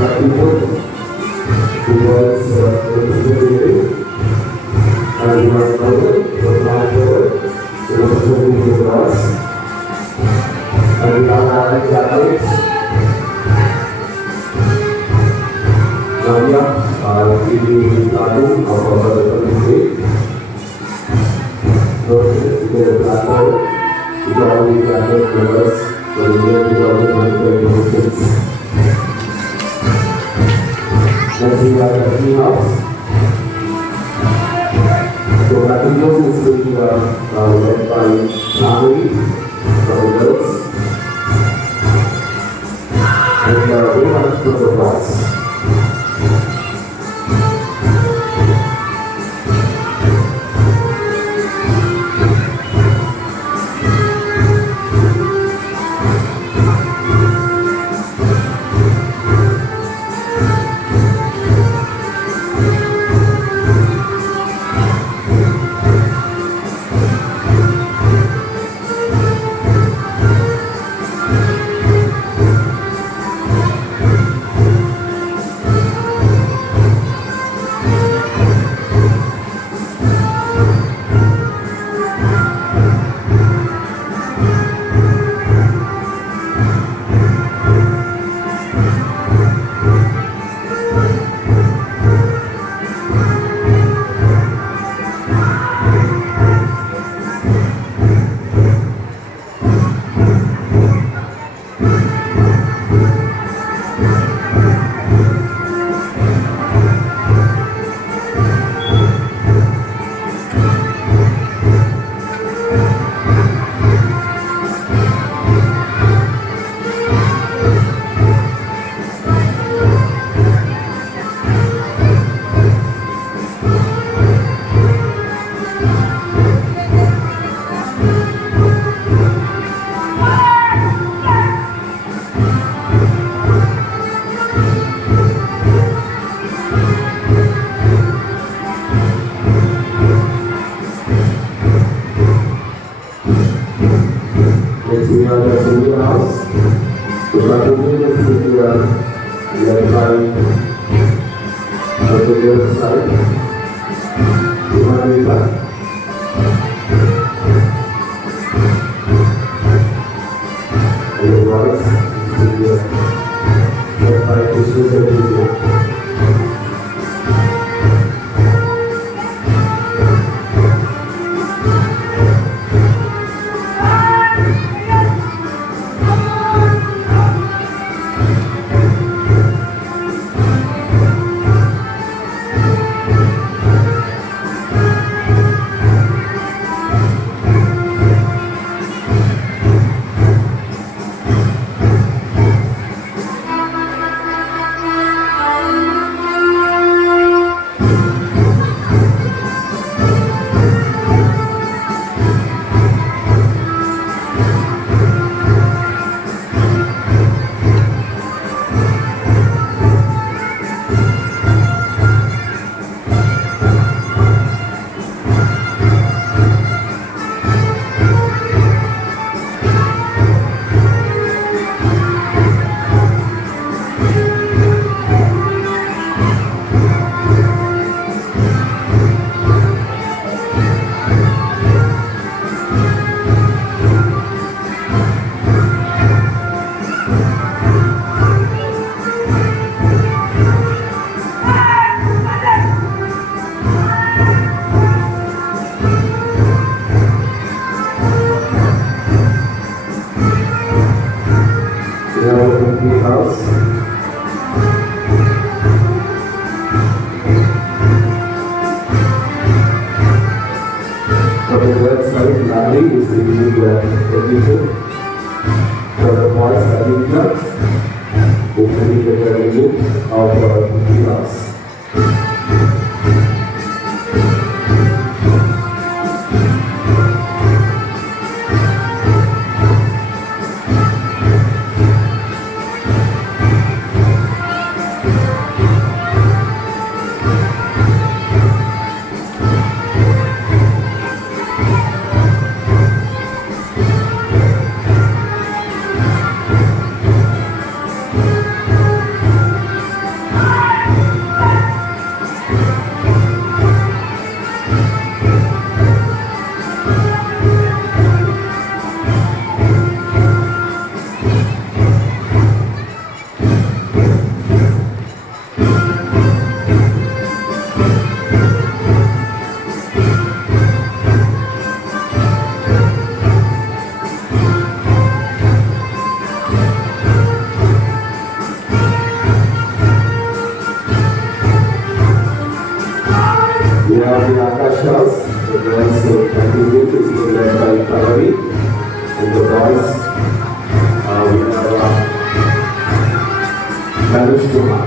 people who was representative and he was present, was not there, he was representing the cross. And we have our Catholics, Navya, Sri Tadu, our representative. Those in the platform, which are all the Catholic members, for the year 2026. Next we have the tea house. So Catholic is being led by Nagari from the girls. And we are very much for the class. contingent is led by Kalavi, and the boys we have Ganesh Kumar.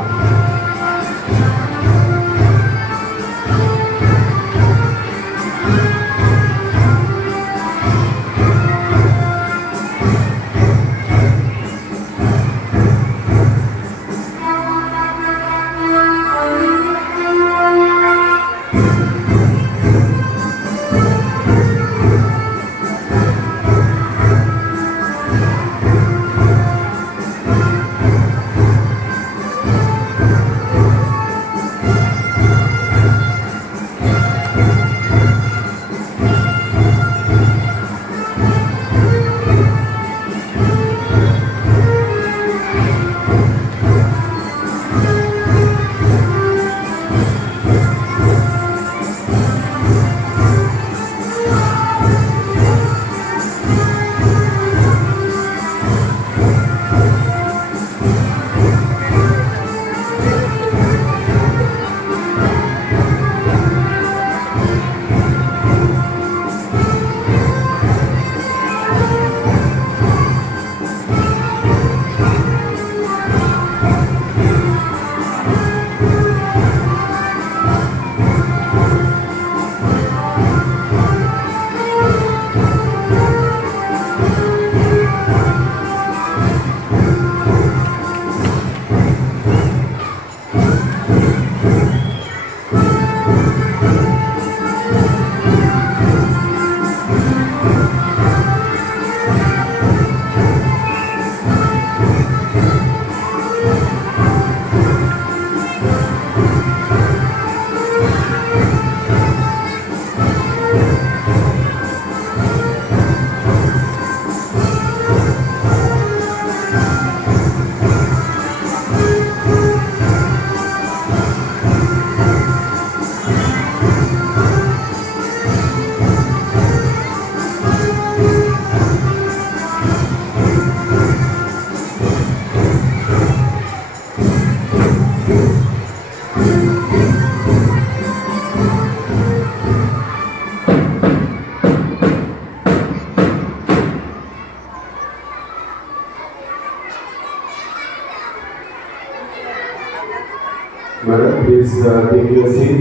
Madam, please take your seat.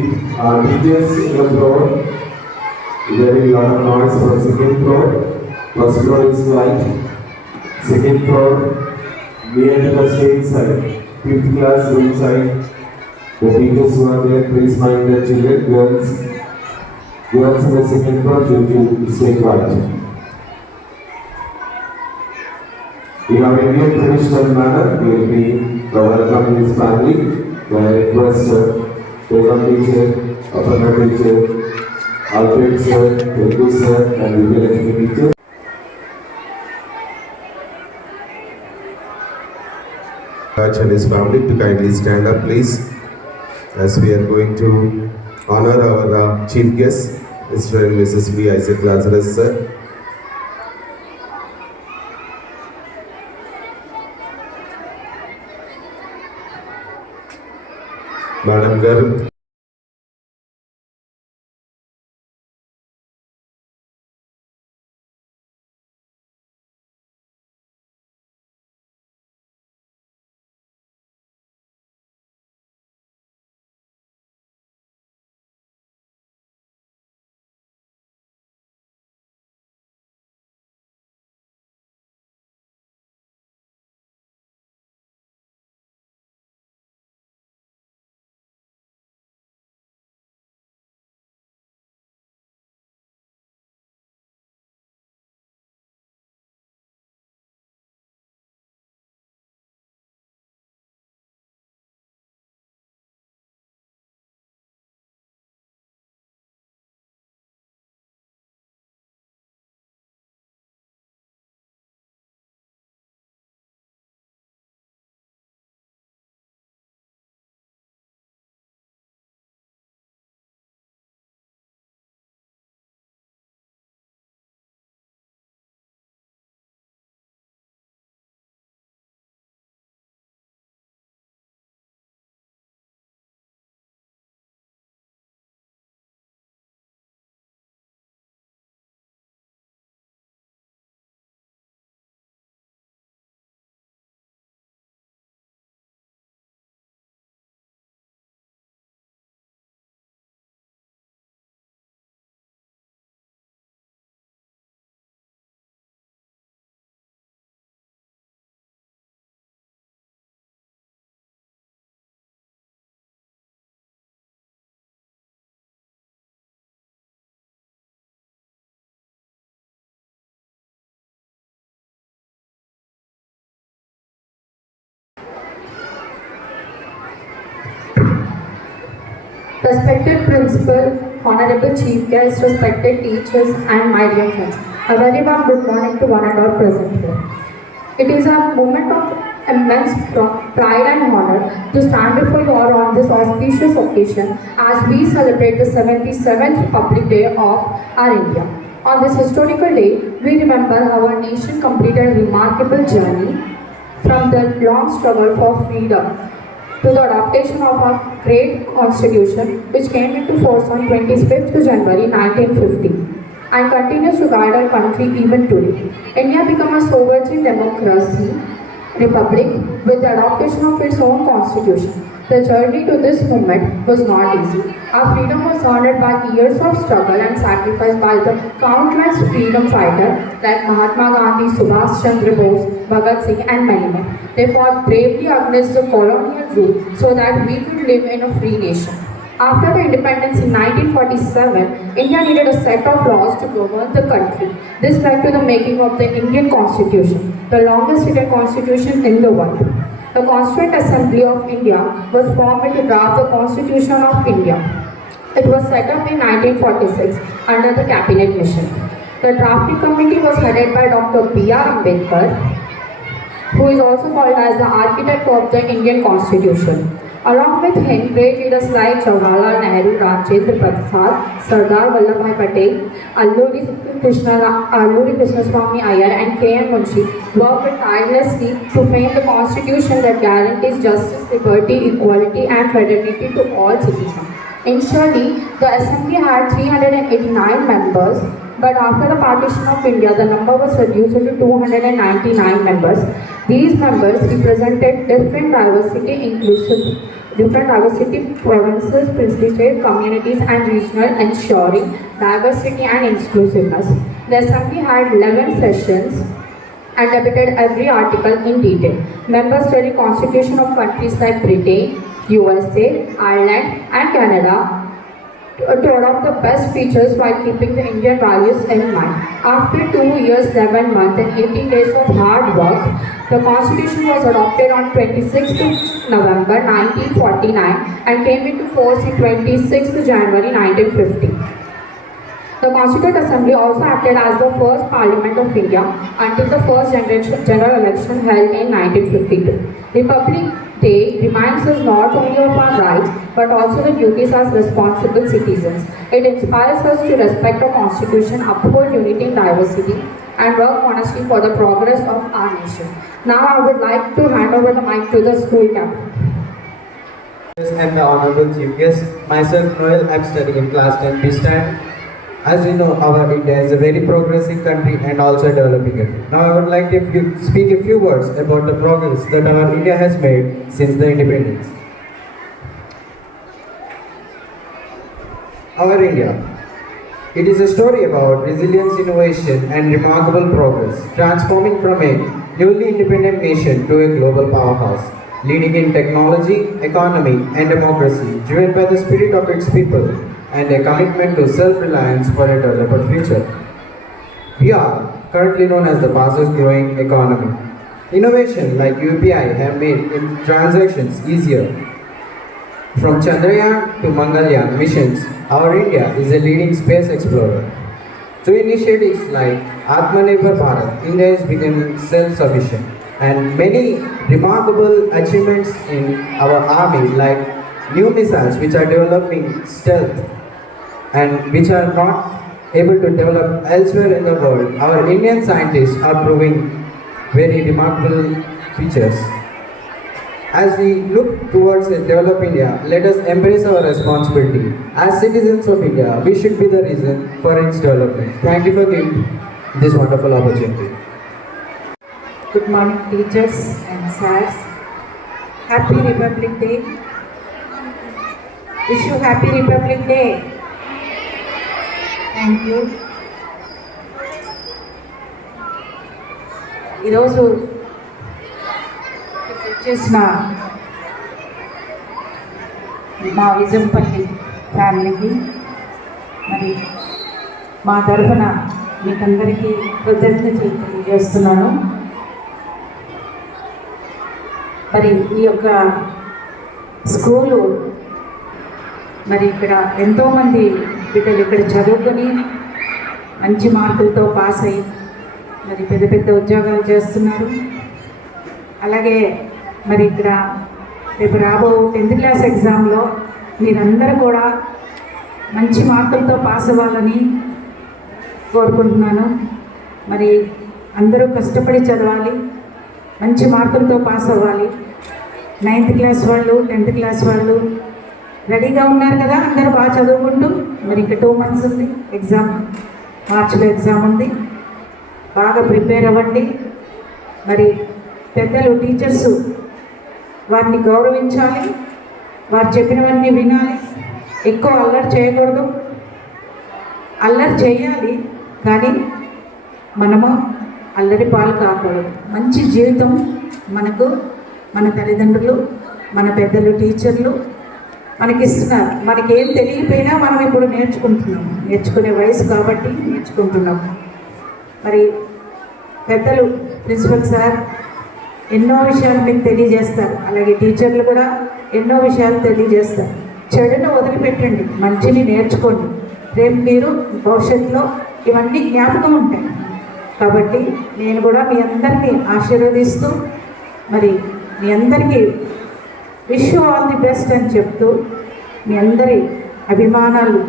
Teachers in the floor, very lot of noise from second floor. First floor is quiet. Second floor, near to the stage side. Fifth class room side. The teachers who are there, please mind the children, girls in the second floor, to stay quiet. In our Indian traditional manner, we will be welcoming his family. I request program teacher, upper teacher, alternate sir, Telugu sir, and Vijayalakshmi teacher. Raj and his family to kindly stand up, please, as we are going to honor our chief guest, Mr. and Mrs. B. Isaac Lazarus sir. Madam Garu. Respected Principal, Honorable Chief Guest, respected teachers, and my dear friends, a very warm good morning to one and all present here. It is a moment of immense pride and honor to stand before you all on this auspicious occasion as we celebrate the 77th Republic Day of our India. On this historical day, we remember how our nation completed a remarkable journey from the long struggle for freedom to the adoption of our great constitution, which came into force on 25th January 1950 and continues to guide our country even today. India became a sovereign democracy republic with the adoption of its own constitution. The journey to this moment was not easy. Our freedom was earned by years of struggle and sacrifice by the countless freedom fighters like Mahatma Gandhi, Subhash Chandra Bose, Bhagat Singh, and many more. They fought bravely against the colonial rule so that we could live in a free nation. After the independence in 1947, India needed a set of laws to govern the country. This led to the making of the Indian Constitution, the longest written constitution in the world. The Constituent Assembly of India was formed to draft the Constitution of India. It was set up in 1946 under the Cabinet Mission. The drafting committee was headed by Dr. B.R. Ambedkar, who is also called as the architect of the Indian Constitution. Along with him, great leaders like Jawaharlal Nehru, Rajendra Prasad, Sardar Vallabhbhai Patel, Alluri Krishnaswamy Iyer, and K.M. Munshi worked tirelessly to frame the constitution that guarantees justice, liberty, equality, and fraternity to all citizens. Initially, the assembly had 389 members, but after the partition of India, the number was reduced to 299 members. These members represented different diversity provinces, princely state, communities, and regional, ensuring diversity and inclusiveness. The assembly had 11 sessions and debated every article in detail. Members studied constitution of countries like Britain, USA, Ireland, and Canada to adopt the best features while keeping the Indian values in mind. After 2 years, 11 months, and 18 days of hard work, the Constitution was adopted on 26th November 1949 and came into force in 26th January 1950. The Constituent Assembly also acted as the first Parliament of India until the first general election held in 1952. Republic Day reminds us not only of our rights but also the duties as responsible citizens. It inspires us to respect the Constitution, uphold unity in diversity, and work honestly for the progress of our nation. Now I would like to hand over the mic to the school captain. And the Honorable Chief Guest, myself Noel, I'm studying in class 10B stand. As you know, our India is a very progressive country and also a developing country. Now I would like to speak a few words about the progress that our India has made since the independence. Our India. It is a story about resilience, innovation, and remarkable progress, transforming from a newly independent nation to a global powerhouse, leading in technology, economy, and democracy, driven by the spirit of its people and a commitment to self-reliance for a developed future. We are currently known as the fastest growing economy. Innovation like UPI have made transactions easier. From Chandrayaan to Mangalyaan missions, our India is a leading space explorer. Through initiatives like Atmanirbhar Bharat, India is becoming self-sufficient, and many remarkable achievements in our army like new missiles which are developing stealth and which are not able to develop elsewhere in the world. Our Indian scientists are proving very remarkable features. As we look towards a developed India, let us embrace our responsibility. As citizens of India, we should be the reason for its development. Thank you for giving this wonderful opportunity. Good morning, teachers and sirs. Happy Republic Day. Wish you Happy Republic Day. Thank you. ఈరోజు వచ్చేసిన మా విజంపల్లి ఫ్యామిలీకి మరి మా తరఫున మీకందరికీ కృతజ్ఞతలు తెలియజేస్తున్నాను. మరి ఈ యొక్క స్కూలు మరి ఇక్కడ ఎంతోమంది బిడ్డలు ఇక్కడ చదువుకొని మంచి మార్కులతో పాస్ అయ్యి మరి పెద్ద పెద్ద ఉద్యోగాలు చేస్తున్నారు. అలాగే మరి ఇక్కడ రేపు రాబో 10th క్లాస్ ఎగ్జామ్లో మీరందరూ కూడా మంచి మార్కులతో పాస్ అవ్వాలని కోరుకుంటున్నాను. మరి అందరూ కష్టపడి చదవాలి, మంచి మార్కులతో పాస్ అవ్వాలి. 9th క్లాస్ వాళ్ళు 10th క్లాస్ వాళ్ళు రెడీగా ఉన్నారు కదా, అందరూ బాగా చదువుకుంటూ. మరి ఇంకా 2 months ఉంది ఎగ్జామ్, మార్చిలో ఎగ్జామ్ ఉంది. బాగా ప్రిపేర్ అవ్వండి. మరి పెద్దలు టీచర్స్ వారిని గౌరవించాలి, వారు చెప్పినవన్నీ వినాలి. ఎక్కువ అల్లరి చేయకూడదు. అల్లరి చేయాలి కానీ మనము అల్లరి పాలు కాకూడదు. మంచి జీవితం మనకు మన తల్లిదండ్రులు, మన పెద్దలు, టీచర్లు మనకిస్తున్నారు. మనకేం తెలియకపోయినా మనం ఇప్పుడు నేర్చుకుంటున్నాము. నేర్చుకునే వయసు కాబట్టి నేర్చుకుంటున్నాము. మరి పెద్దలు ప్రిన్సిపల్ సార్ ఎన్నో విషయాలు మీకు తెలియజేస్తారు. అలాగే టీచర్లు కూడా ఎన్నో విషయాలు తెలియజేస్తారు. చెడును వదిలిపెట్టండి, మంచిని నేర్చుకోండి. రేపు మీరు భవిష్యత్తులో ఇవన్నీ జ్ఞాపకం ఉంటాయి. కాబట్టి నేను కూడా మీ అందరినీ ఆశీర్వదిస్తూ మరి మీ అందరికీ wish you all the best అని చెప్తూ మీ అందరి అభిమానాలు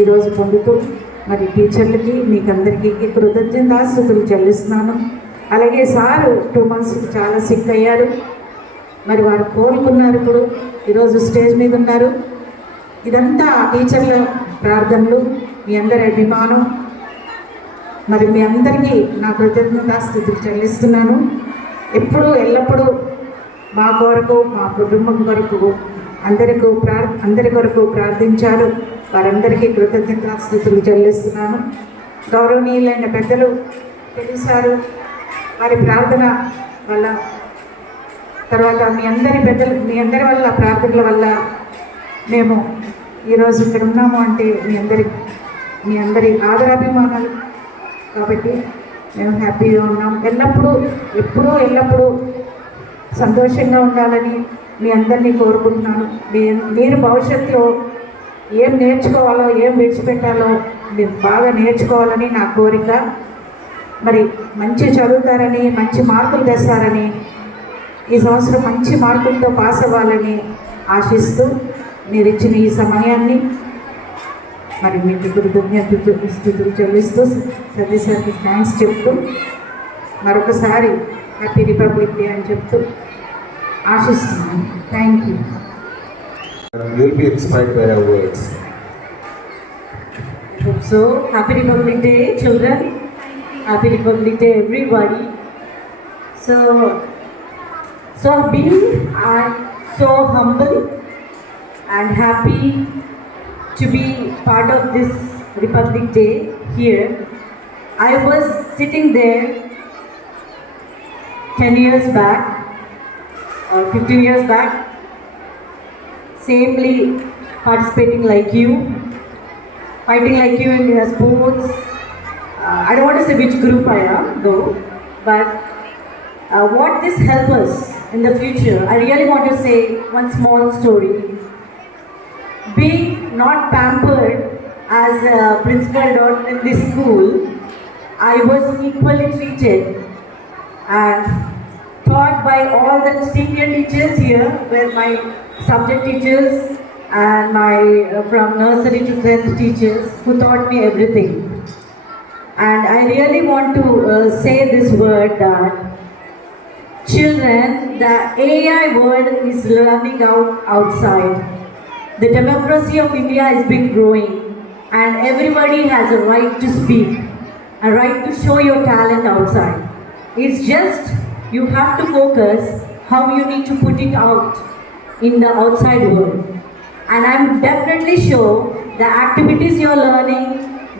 ఈరోజు పొందుతూ మరి టీచర్లకి మీకందరికీ కృతజ్ఞతాస్తుతులు చెల్లిస్తున్నాను. అలాగే సారు 2 months చాలా సిక్ అయ్యారు. మరి వారు కోలుకున్నారు, ఇప్పుడు ఈరోజు స్టేజ్ మీద ఉన్నారు. ఇదంతా టీచర్ల ప్రార్థనలు, మీ అందరి అభిమానం. మరి మీ అందరికీ నా కృతజ్ఞతాస్తుతులు చెల్లిస్తున్నాను. ఎప్పుడూ ఎల్లప్పుడూ మా కొరకు, మా కుటుంబం కొరకు, అందరి కొరకు ప్రార్థించారు. వారందరికీ కృతజ్ఞతాస్తుతులు చెల్లిస్తున్నాను. గౌరవనీయులైన పెద్దలు తెలిసారు, వారి ప్రార్థన వల్ల, తర్వాత మీ అందరి వల్ల, ప్రార్థనల వల్ల మేము ఈరోజు ఇక్కడ ఉన్నాము. అంటే మీ అందరి ఆదరాభిమానాలు కాబట్టి మేము హ్యాపీగా ఉన్నాం. ఎల్లప్పుడూ సంతోషంగా ఉండాలని మీ అందరినీ కోరుకుంటున్నాను. మీరు భవిష్యత్తులో ఏం నేర్చుకోవాలో, ఏం విడిచిపెట్టాలో మీరు బాగా నేర్చుకోవాలని నా కోరిక. మరి మంచి చదువుతారని, మంచి మార్కులు తెస్తారని, ఈ సంవత్సరం మంచి మార్కులతో పాస్ అవ్వాలని ఆశిస్తూ మీరు ఇచ్చిన ఈ సమయాన్ని మరి మీకు కృతజ్ఞతలు చెల్లిస్తూ సతీశ్వరికి థ్యాంక్స్ చెప్తూ మరొకసారి హ్యాపీ రిపబ్లిక్ డే అని చెప్తూ ఆశిస్తున్నాను. Thank you. You will be inspired by our words. So, Happy Republic Day, children. Happy Republic Day, everybody. So I'm so humble and happy to be part of this Republic Day here. I was sitting there 10 years back or 15 years back, samely participating like you, fighting like you in the sports. I don't want to say which group I am though, but what this help us in the future, I really want to say one small story. Being not pampered as a principal in this school, I was equally treated and taught by all the senior teachers here, were my subject teachers and my from nursery to 10th teachers who taught me everything. And I really want to say this word that children, the AI world is learning outside. The democracy of India has been growing and everybody has a right to speak, a right to show your talent outside. It's just you have to focus how you need to put it out in the outside world. And I'm definitely sure the activities you're learning,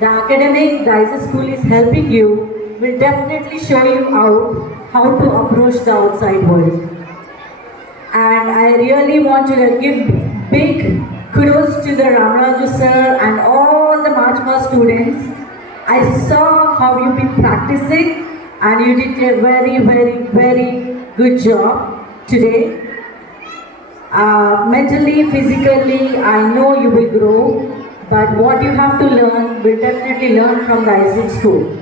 the academic the ISA school is helping you, will definitely show you out how to approach the outside world. And I really want to give big kudos to the Ramaraju sir and all the March Past students. I saw how you've been practicing and you did a very, very, very good job today. Mentally, physically, I know you will grow, but what you have to learn will definitely learn from the ISIC school.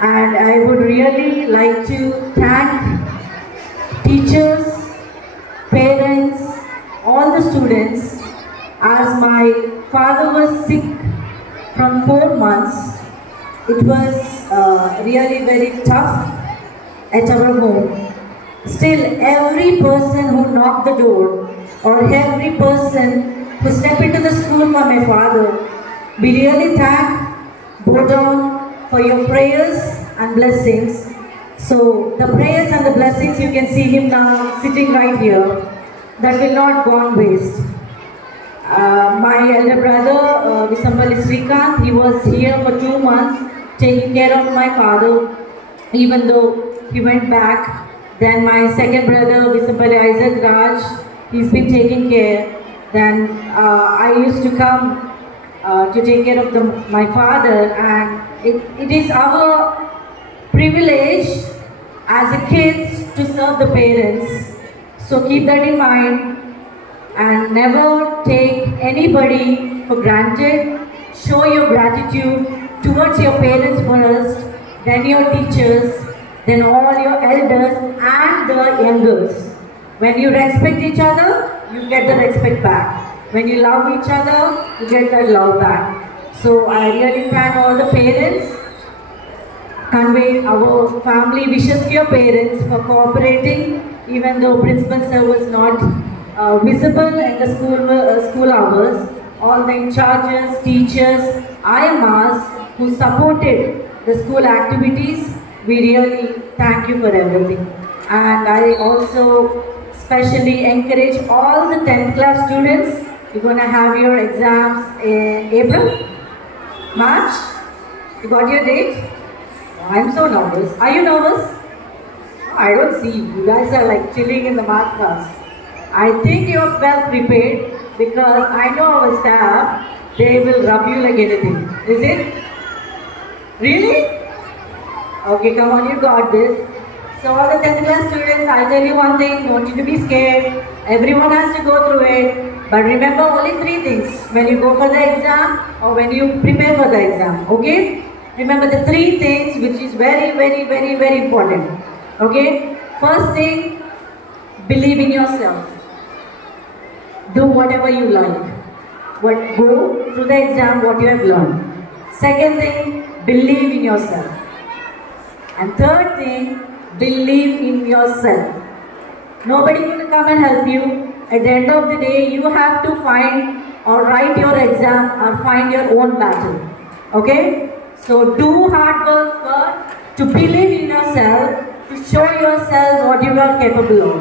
And I would really like to thank teachers, parents, all the students. As my father was sick from 4 months, it was really very tough at our home. Still, every person who knocked the door or every person who stepped into the school for my father, we really thank Bodon for your prayers and blessings. So the prayers and the blessings, you can see him now sitting right here, that will not go on waste. My elder brother, Visambali Srikant, he was here for 2 months taking care of my father, even though he went back. Then my second brother, Visambali Isaac Raj, he's been taking care. Then I used to come to take care of my father, and it is our privilege as a kids to serve the parents. So keep that in mind and never take anybody for granted. Show your gratitude towards your parents first, then your teachers, then all your elders and the youngers. When you respect each other, you get the respect back. When you love each other, you get that love back. So I really thank all the parents. Convey our family wishes to your parents for cooperating, even though principal sir was not visible in the school hours. All the in charges, teachers, IMRs who supported the school activities, we really thank you for everything. And I also specially encourage all the 10th class students. You're going to have your exams in April, March. You got your date? I'm so nervous. Are you nervous? I don't see. You guys are like chilling in the math class. I think you're well prepared because I know our staff, they will rub you like anything. Is it? Really? Okay, come on, you got this. So all the 10th class students, I'll tell you one thing, don't you to be scared. Everyone has to go through it. But remember only 3 things when you go for the exam or when you prepare for the exam. Okay? Remember the 3 things which is very, very, very, very important. Okay? First thing, believe in yourself. Do whatever you like. Go through the exam what you have learned. Second thing, believe in yourself. And third thing, believe in yourself. Nobody will come and help you. At the end of the day, you have to find or write your exam or find your own battle. Okay? So do hard work for to believe in yourself, to show yourself what you are capable of.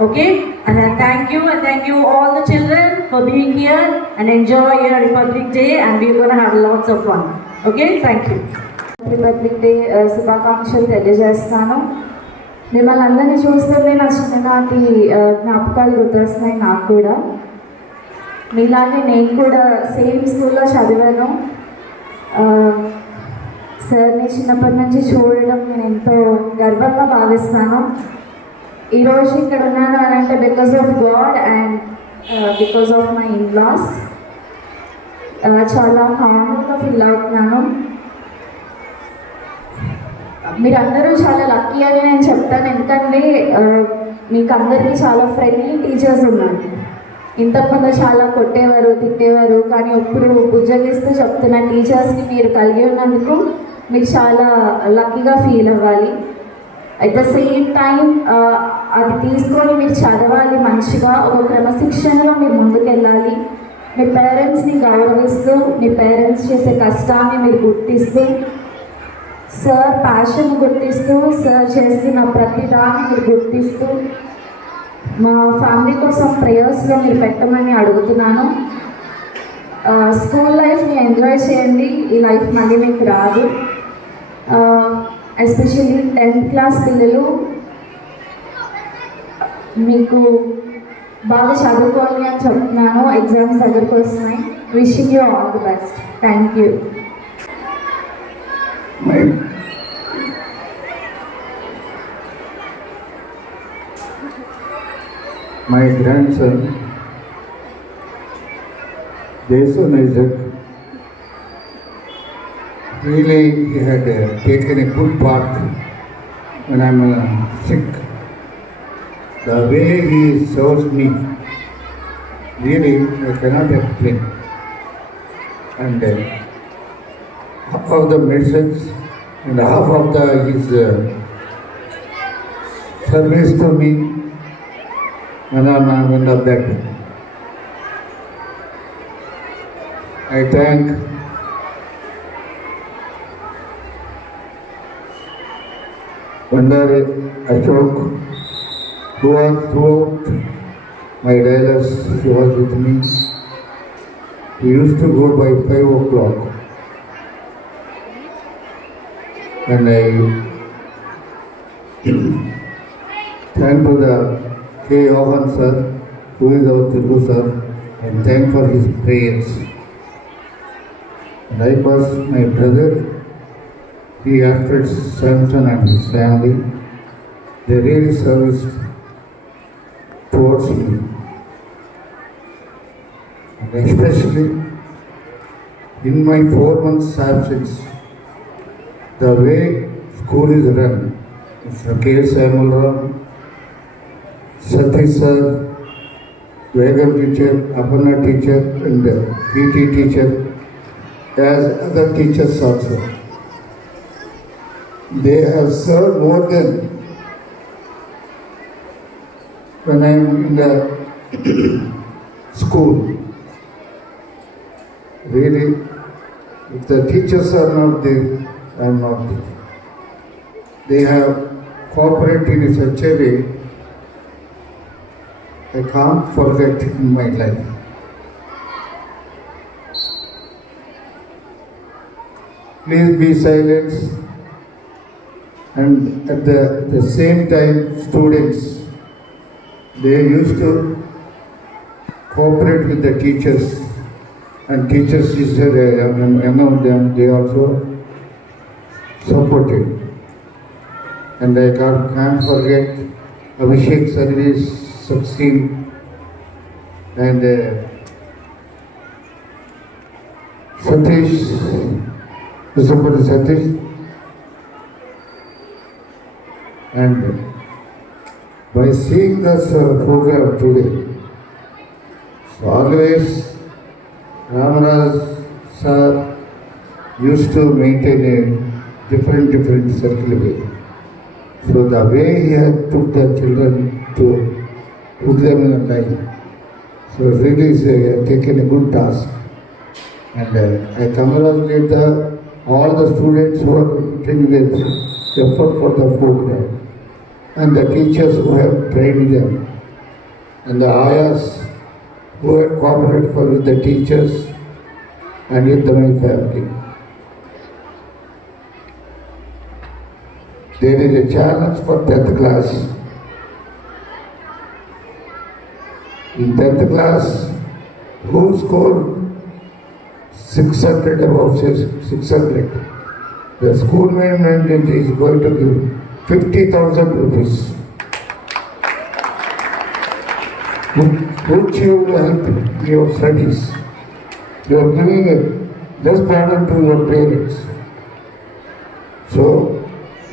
Okay? And I thank you all the children for being here and enjoy your Republic Day, and we're going to have lots of fun. Okay? Thank you. Republic day శుభాకాంక్షలు తెలియజేస్తాను. మిమ్మల్ని అందరినీ చూస్తుంటే నా చిన్ననాటి జ్ఞాపకాలు గుర్తొస్తున్నాయి నాకు కూడా. మీలాగే నేను కూడా సేమ్ స్కూల్లో చదివాను. సార్ని చిన్నప్పటి నుంచి చూడడం నేను ఎంతో గర్వంగా భావిస్తాను. ఈరోజు ఇక్కడ ఉన్నాను అని అంటే because of God and because of my in-laws. చాలా హానర్గా ఫీల్ అవుతున్నాను. మీరందరూ చాలా లక్కీ అని నేను చెప్తాను, ఎందుకంటే మీకు అందరికీ చాలా ఫ్రెండ్లీ టీచర్స్ ఉన్నారు. ఇంతకుముందు చాలా కొట్టేవారు, తిట్టేవారు, కానీ ఇప్పుడు ఉద్యోగిస్తూ చెప్తున్న టీచర్స్ని మీరు కలిగి ఉన్నందుకు మీకు చాలా లక్కీగా ఫీల్ అవ్వాలి. అట్ ద సేమ్ టైం అది తీసుకొని మీరు చదవాలి, మంచిగా ఒక క్రమశిక్షణలో మీరు ముందుకెళ్ళాలి. మీ పేరెంట్స్ని గౌరవిస్తూ, మీ పేరెంట్స్ చేసే కష్టాన్ని మీరు గుర్తిస్తూ, సార్ ప్యాషన్ గుర్తిస్తూ, సార్ చేస్తున్న ప్రతి దాన్ని మీరు గుర్తిస్తూ, మా ఫ్యామిలీ కోసం ప్రేయర్స్లో మీరు పెట్టమని అడుగుతున్నాను. స్కూల్ లైఫ్ని ఎంజాయ్ చేయండి, ఈ లైఫ్ మళ్ళీ మీకు రాదు. ఎస్పెషల్లీ 10th క్లాస్ పిల్లలు మీకు బాగా చదువుకోండి అని చెప్తున్నాను. ఎగ్జామ్స్ దగ్గరకు వస్తున్నాయి. Wishing you all the best. Thank you. my grandson, Jason Isaac, really he had taken a good part when I'm sick. The way he serves me, really I cannot explain. And half of the medicines and half of his service to me when I'm in the bed. I thank Bandari Ashok, who was throughout my dialysis, he was with me. He used to go by 5 o'clock. And I thank to the K. Johan sir, who is our Telugu sir, and thank for his prayers. Likewise, my brother, he Alfred Samson and his family, they really serviced towards me. And especially in my 4 months absence, the way school is run, Mr. K. Samuel Ram, Satish sir, Vegan teacher, Aparna teacher, and PT teacher, as other teachers also. They have served more than when I am in the school. Really, if the teachers are not there, I am not there. They have cooperated in such a way I can't forget in my life. Please be silent. And at the same time, students, they used to cooperate with the teachers, and teachers is among them, they also supported. And I can't forget Abhishek Sarvi's succeed and Satish, somebody Satish. And by seeing this program today, so always Ramaraj sir used to maintain a different circle way. So the way he had took the children to put them in a line, so really is taken a good task. And I congratulate all the students who are putting their effort for the program, and the teachers who have trained them, and the ayahs who have cooperated with the teachers and with my family. There is a challenge for 10th class. In 10th class, who scored 600 above 600? The school management is going to give 50,000 rupees, which you will help your studies. You are giving a less burden to your parents. So,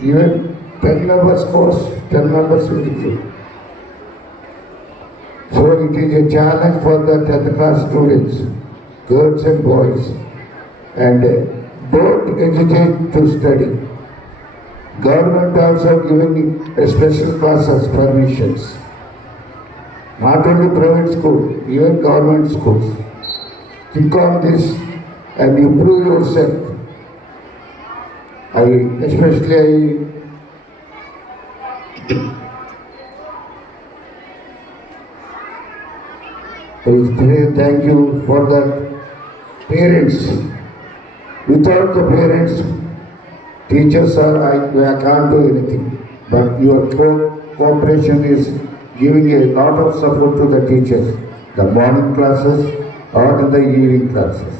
even 10 members course, 10 members will give. So, it is a challenge for the 10th class students, girls and boys, and don't hesitate to study. Government also giving a special classes permissions. Not only private school, even government schools. Think on this and improve yourself. I thank you for the parents. Without the parents, teachers I can't do anything. But your cooperation is giving a lot of support to the teachers, the morning classes or in the evening classes.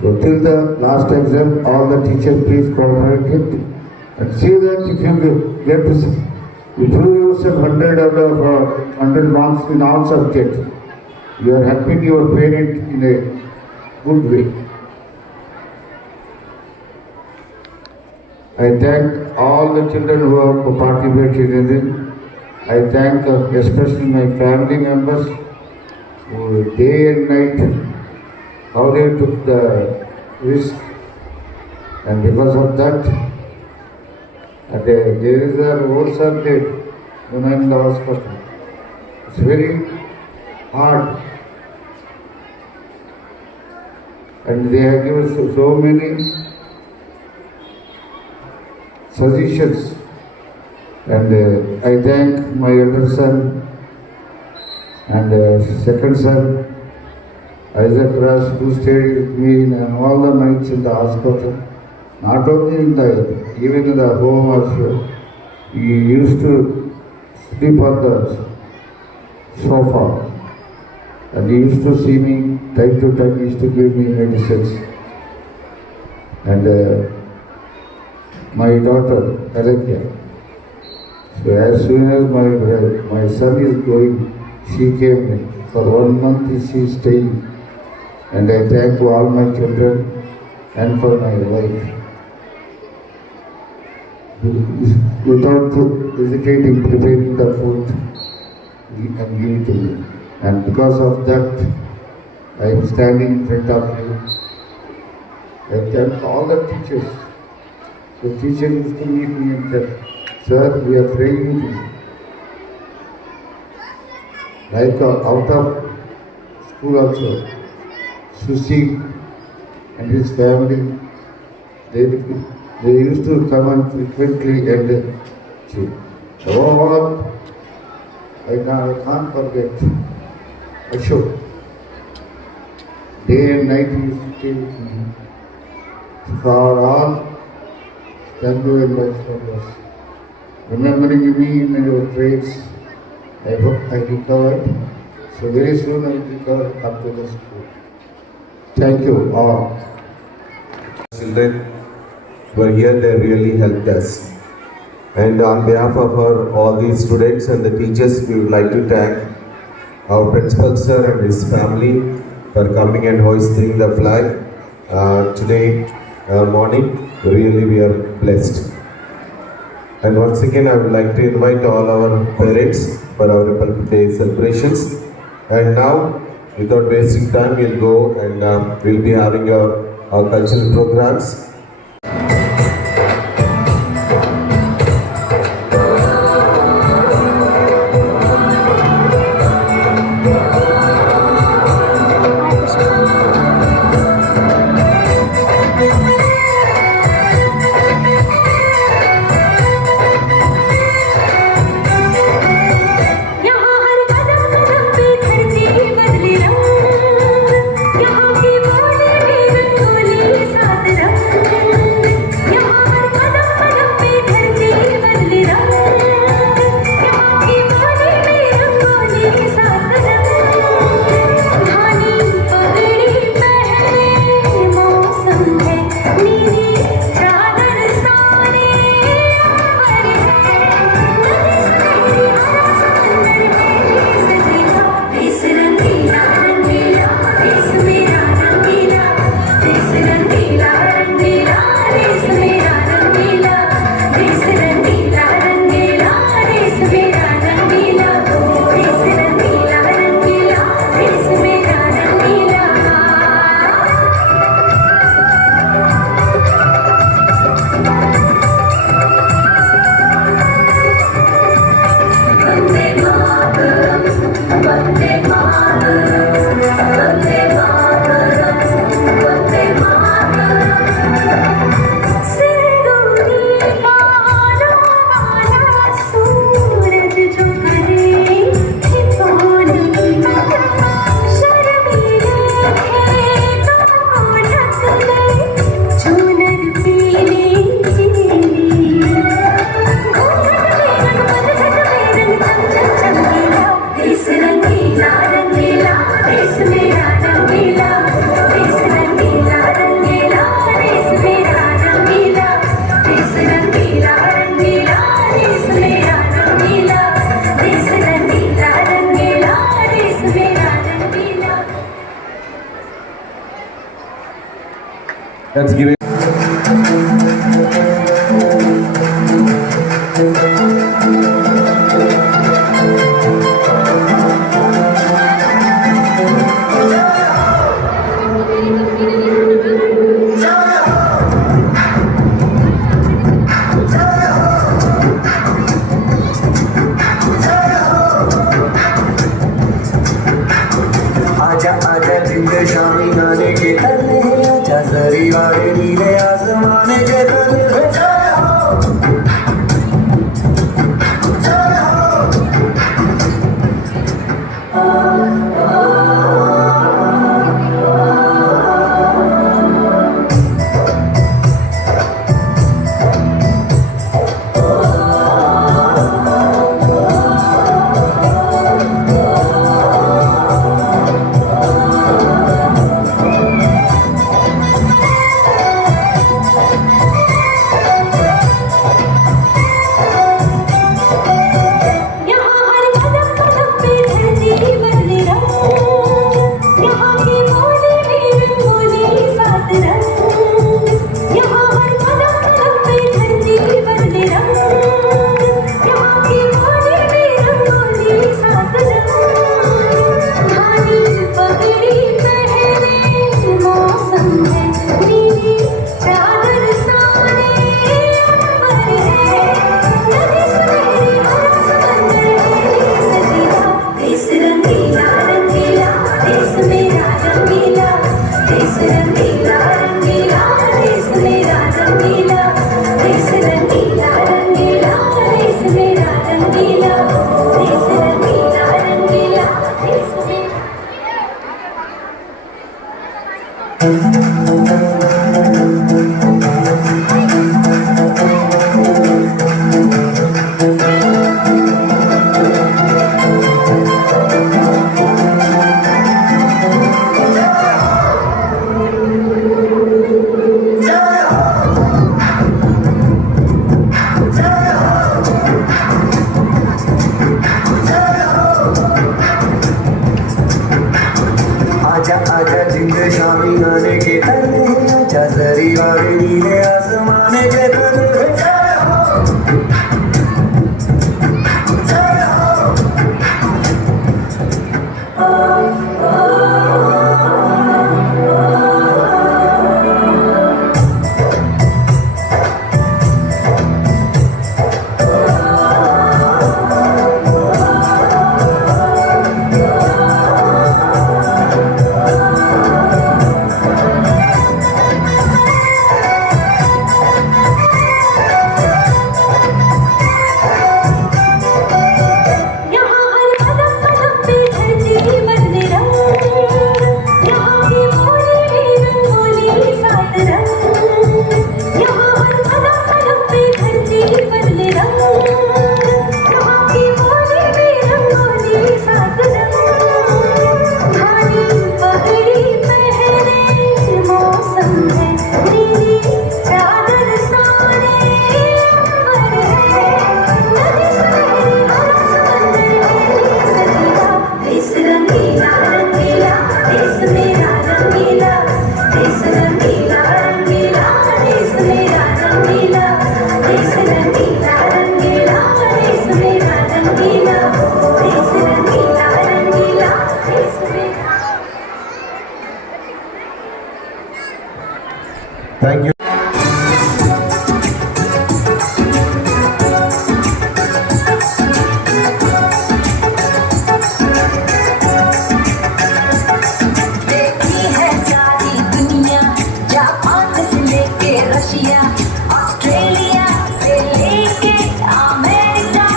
So till the last exam, all the teachers please cooperate it and see that if you get You prove yourself 100 out of 100 marks in all subjects. You are helping your parent in a good way. I thank all the children who have participated in it. I thank especially my family members who day and night how they took the risk, and because of that, there is a whole subject when I am in the hospital. It's very hard, and they have given so many suggestions, and I thank my elder son and second son Isaac Rush, who stayed with me in all the nights in the hospital, not only in the, even in the home also. He used to sleep on the sofa, and he used to see me time to time. He used to give me medicines, and my daughter Alekia. So as soon as my son is going, she came in. For 1 month she stayed, and I thank all my children and for my wife. Without hesitating, preparing the food and give it to me. And because of that, I am standing in front of you. I thank all the teachers. The teacher used to meet me and said, "Sir, we are praying with you." Like out of school also, Susi and his family, they used to come on frequently, and all I can't forget. Ashok, day and night he used to stay with me. For all, thank you very much for this. Remembering me in your prayers, I hope I recovered. So very soon I will recover up to the school. Thank you all. Children who are here, they really helped us. And on behalf of all these students and the teachers, we would like to thank our principal sir and his family for coming and hoisting the flag today morning. Really, we are blessed. And once again, I would like to invite all our parents for our Republic Day celebrations. And now, without wasting time, we'll go and we'll be having our cultural programs. यहाँ हर कदम कदम पे धरती बदली रंग, यहाँ की बोली भी रंगोली सात रंग। यहाँ हर कदम कदम पे धरती बदली रंग, यहाँ की बोली भी रंगोली सात रंग। धानी पगड़ी पहने मौसम है नीली चादर ताने अंबर है। देश रंगीला रंगीला, देश मेरा रंगीला, देश रंगीला रंगीला, देश मेरा रंगीला, देश रंगीला रंगीला, देश मेरा रंगीला, देश रंगीला रंगीला, देश मेरा रंगीला। Let's give it. आजा आजा जिंद शामी गाने के तले आजा जरी वाले नीले आसमाने के तले जय हो जय हो यहाँ हर कदम कदम पे धरती बदले रंग, यहाँ की बोली भी रंगोली सात रंग। यहाँ हर कदम कदम पे धरती बदले रंग, यहाँ की बोली भी रंगोली सात रंग। धानी पगड़ी पहने मौसम है नीली चादर ताने अंबर है। नदी सुनहरी भरा समंदर है सजीला। देश रंगीला रंगीला देश मेरा रंगीला। देश रंगीला रंगीला देश मेरा रंगीला। देश रंगीला रंगीला देश मेरा रंगीला। देश रंगीला रंगीला देश मेरा। आजा आजा जिंद शामी गाने के तले आजा जरी वाले नीले आसमाने के तले जय हो जय हो यहाँ हर कदम कदम पे धरती बदले रंग, यहाँ की बोली भी रंगोली सात रंग। यहाँ हर कदम कदम पे धरती बदले रंग, यहाँ की बोली भी रंगोली सात रंग। धानी पगड़ी पहने मौसम है नीली चादर ताने अंबर है। नदी सुनहरी भरा समंदर है सजीला। देश रंगीला रंगीला देश मेरा रंगीला। देश रंगीला रंगीला देश मेरा रंगीला। देश रंगीला रंगीला देश मेरा रंगीला। देश रंगीला रंगीला देश मेरा। Thank you. देखी है सारी दुनिया, जापान से लेके रशिया, ऑस्ट्रेलिया से लेके अमेरिका।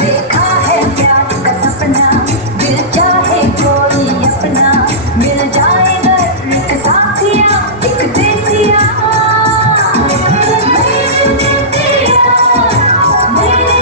देखा है प्यार का सपना, दिल चाहे कोई अपना, मिल जाए घर एक साथिया एक देसिया। मेरे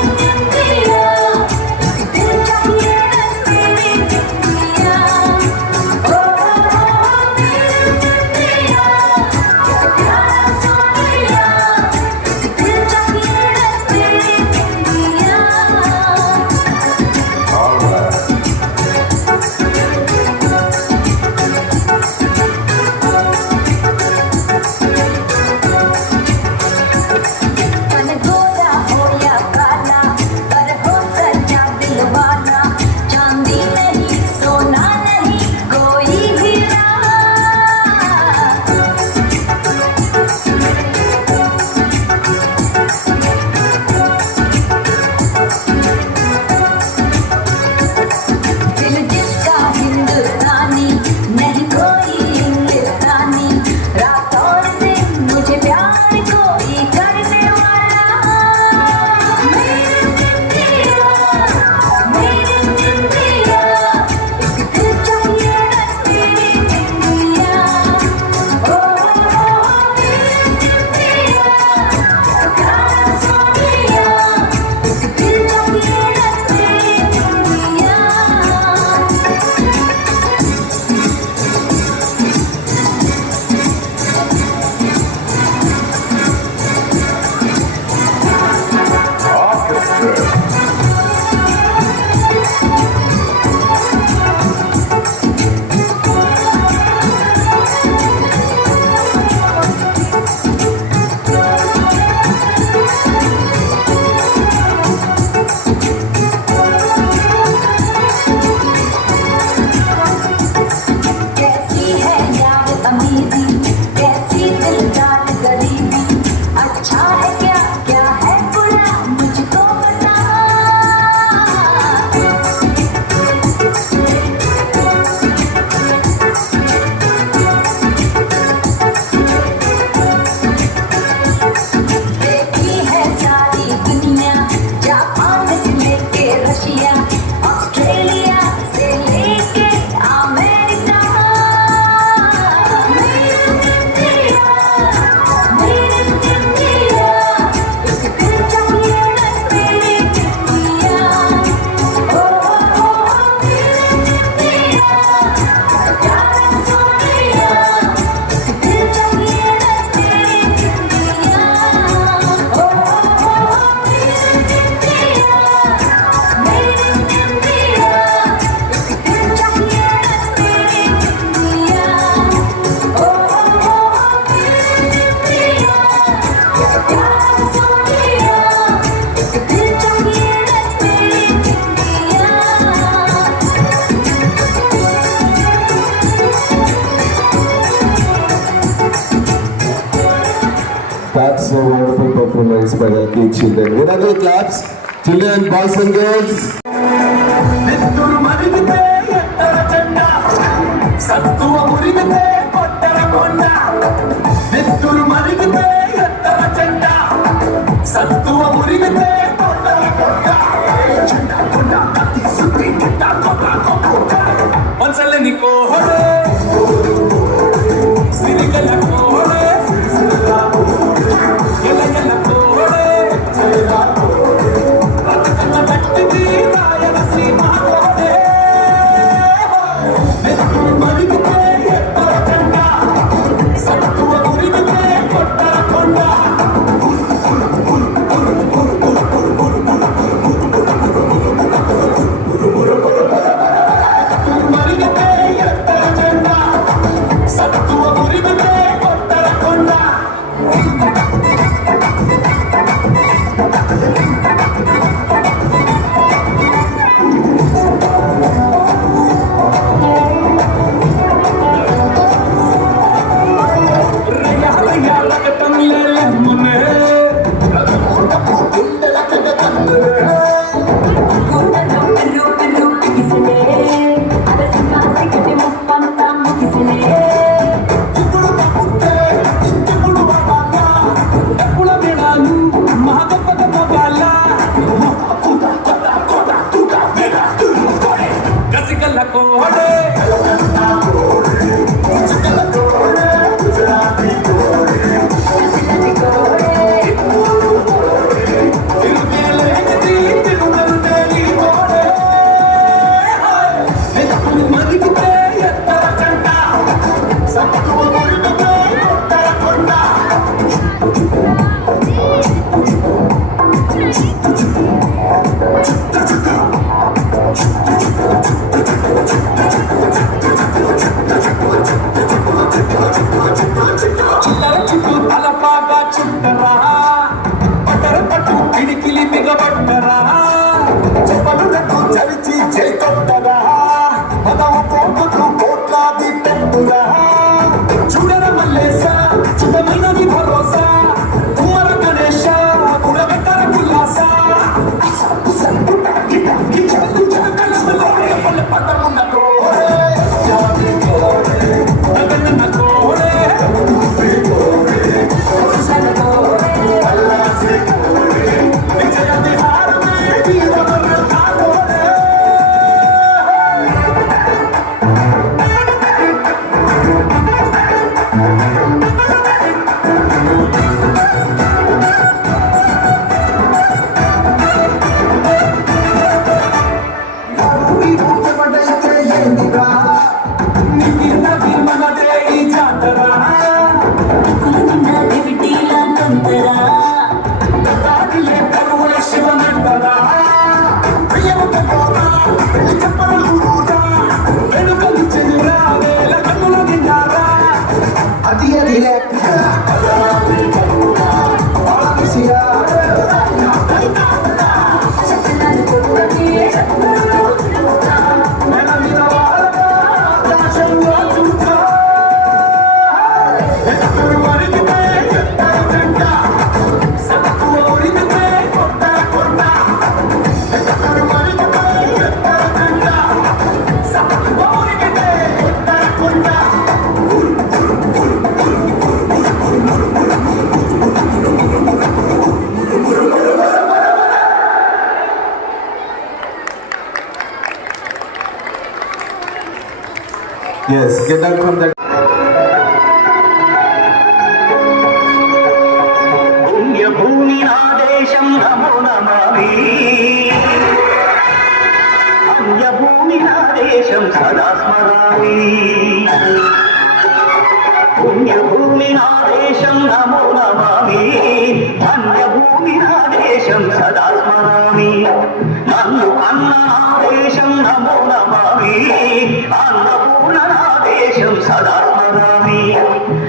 children. Where are the claps? Children, boys and girls. నెత్తురు మరిగితే ఎత్తర జెండా సత్తువ మురిగితే కొట్టర కొండ నెత్తురు మరిగితే ఎత్తర జెండా సత్తువ మురిగితే కొట్టర కొండ జెండా కొండ కత్తి సుత్తి గిట్ట కొట్ట కొట్ట మనసల్లే నికోహడే సిరిగల కోహడే ఎల ఎల కోహడే చెలా రతకన్న బట్టిది రాయల సీమా కోహడే నెత్తురు మరిగితే ఎత్తర జెండా సత్తువ మురిగితే కొట్టర కొండ మరిగితే ఎత్తర జెండా సత్తువ మురిగితే కొట్టర కొండ గుండెలో పెరు పిగిసలే అలసిగా సిగటి ముప్పంతా ముగిసలే చుట్టూ తలపాగా చుట్టరా పట్టర పట్టు పిడికిలి బిగబట్టరా చెప్పలు రెట్టు చరిచి చేకొట్టరా పదవ కోటుకు కోట్లాది పెట్టురా చూడర మల్లేశ చుట్టమైనది భరోసా కుమర గణేశ కుడబెట్టర కుల్లాస పట్టమున్న కోరే నగన్న కోరే అది అది Yes, get down from that. పుణ్యభూమి నా దేశం నమో నమామి అన్యభూమి నా దేశం సదా స్మరామి పుణ్యభూమి నా దేశం నమో నమామి అన్యభూమి నా దేశం సదా స్మరామి నన్ను అన్న నా దేశం నమో నమామి అన్నపూర్ణ నా దేశం సదా స్మరామి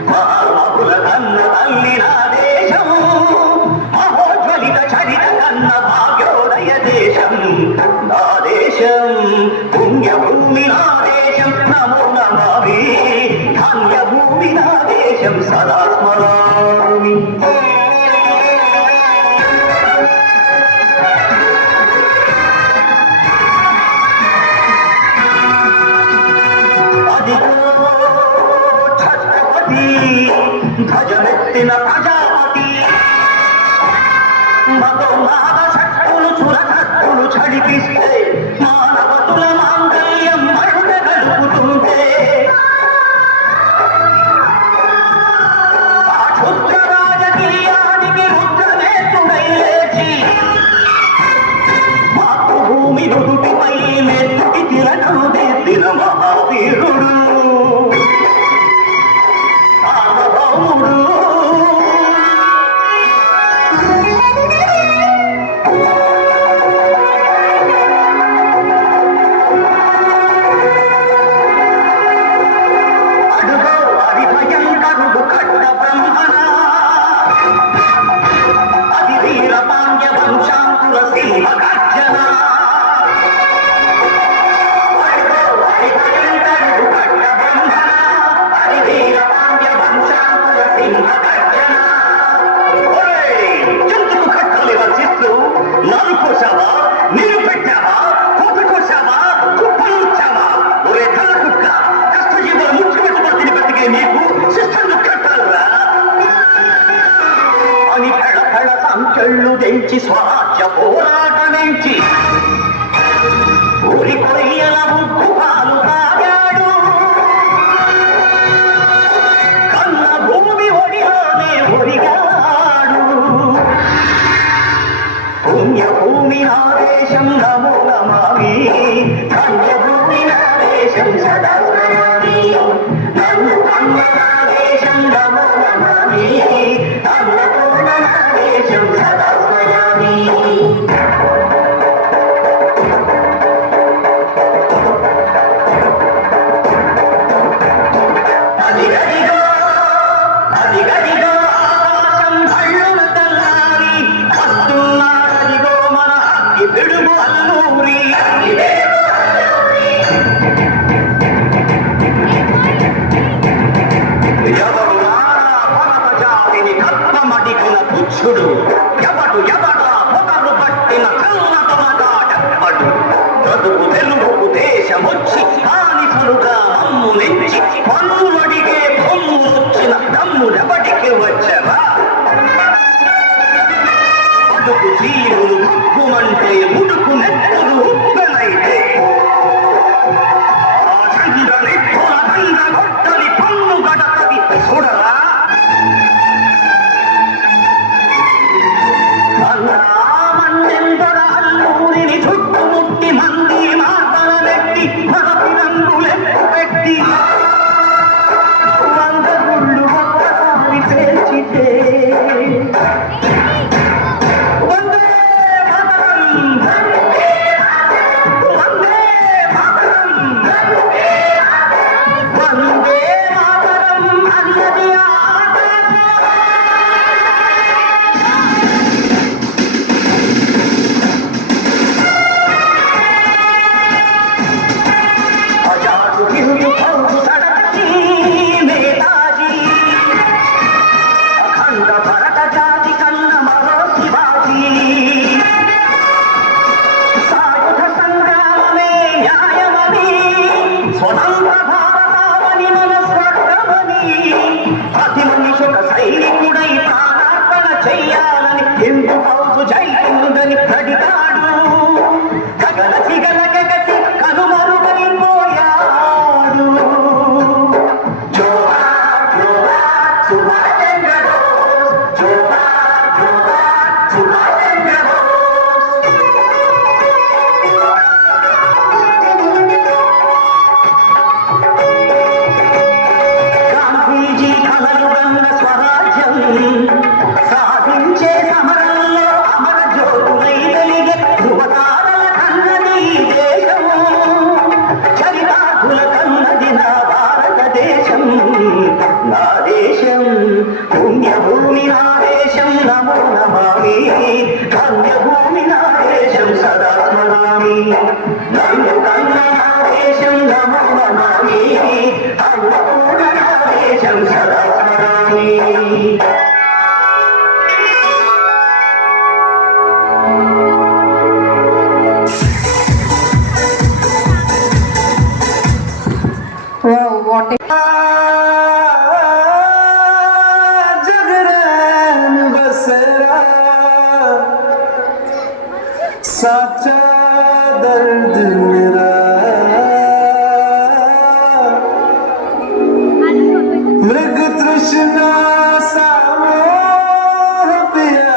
మహామహుల కన్న తల్లి నా దేశం మహోజ్వలిత చరిత కన్న భాగ్యోదయ దేశం నా దేశం పుణ్యభూమి నా దేశం నమో నమామి ధన్యభూమి నా దేశం సదా స్మరామి పోరాట నుంచి ఊరి కొయ్యల ముక్కు పాలు తాగాడు కన్న భూమి ఒడిలోనే ఒడిగాడు పుణ్యభూమి ఆదేశం నమో నమామి కన్యభూమి ఆదేశం సదా స్మరామి నన్ను కన్న ఆదేశం నమో నమామి అన్నపూర్ణ ఆదేశం సదా స్మరామి అదిగదిగో ఆకాశం భళ్ళున తెల్లారి వస్తున్నాడదిగో మన అగ్గి పిడుగు అల్లూరి ఎవరు భరత జాతిని కప్పమడిగిన పుచ్చుడు ఎవడా పొగరు పట్టిన కన్నతమగాడెప్పడు చదువు తెలుగు దేశమొచ్చి బానిసలుగా మమ్ము నెచ్చి పన్నులడిగే కొమ్ములొచ్చిన తమ్ముడెవడికి వచ్చరా అడుగు జీవులు ముగ్గుమంటే ముడుకు నెత్తులు ఉప్పెనైతే ఆ చంద్రని పొలదండ గొడ్డలి పన్ను గడపది చూడరా మన్నెందర అల్లూరిని చుట్టుముట్టి మంది మాటల పెట్టి మరపి రంగులెప్పు పెట్టి వంద గుళ్ళు ఒక్కసారి పేల్చితే వందే మాతరం వందే మాతరం వందే మాతరం అన్నది ఆజాదు హిందూ ఫౌజు సడకీ నేతాజీ అఖండ భరత జాతి కన్న మరో శివాజీ సాయుధ సంగ్రామమే న్యాయమని స్వతంత్ర భారతావని మన స్వర్గమని ప్రతి మనిషొక సైనికుడై ప్రాణార్పణ చెయ్యాలని హిందూ ఫౌజు జై హిందని ప్రడితాడు గగన సిగలగసి కనుమరుగైపోయాడు జోహార్ జోహార్ సుభాష్ చంద్ర బోస్ జోహార్ జోహార్ సుభాష్ చంద్ర గాంధీజీ కలలు కన్న స్వరాజ్యం సాధించే సమరంలో అమర జ్యోతులై వెలిగే ధృవతారల కన్నది దేశం చరితార్థుల కన్నది నా భారతదేశం నా దేశం పుణ్యభూమి నా దేశం నమో నమామి ధన్యభూమి నా దేశం సదా స్మరామి నన్ను కన్న నా దేశం నమో నమామి అన్నపూర్ణ నా దేశం సదా స్మరామి Wow, what a जगरैन बसरा साचा दर्द मेरा मृग तृष्णा सा मोह पिया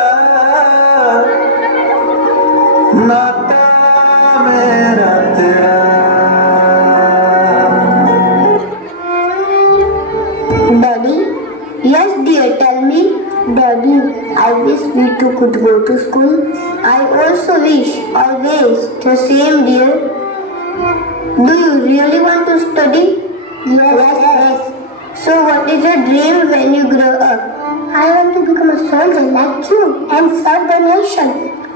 नाता मेरा तेरा Daddy? Yes, dear, tell me. Daddy, I wish we two could go to school. I also wish, always, the same, dear. Do you really want to study? Yes. So what is your dream when you grow up? I want to become a soldier like you and serve the nation.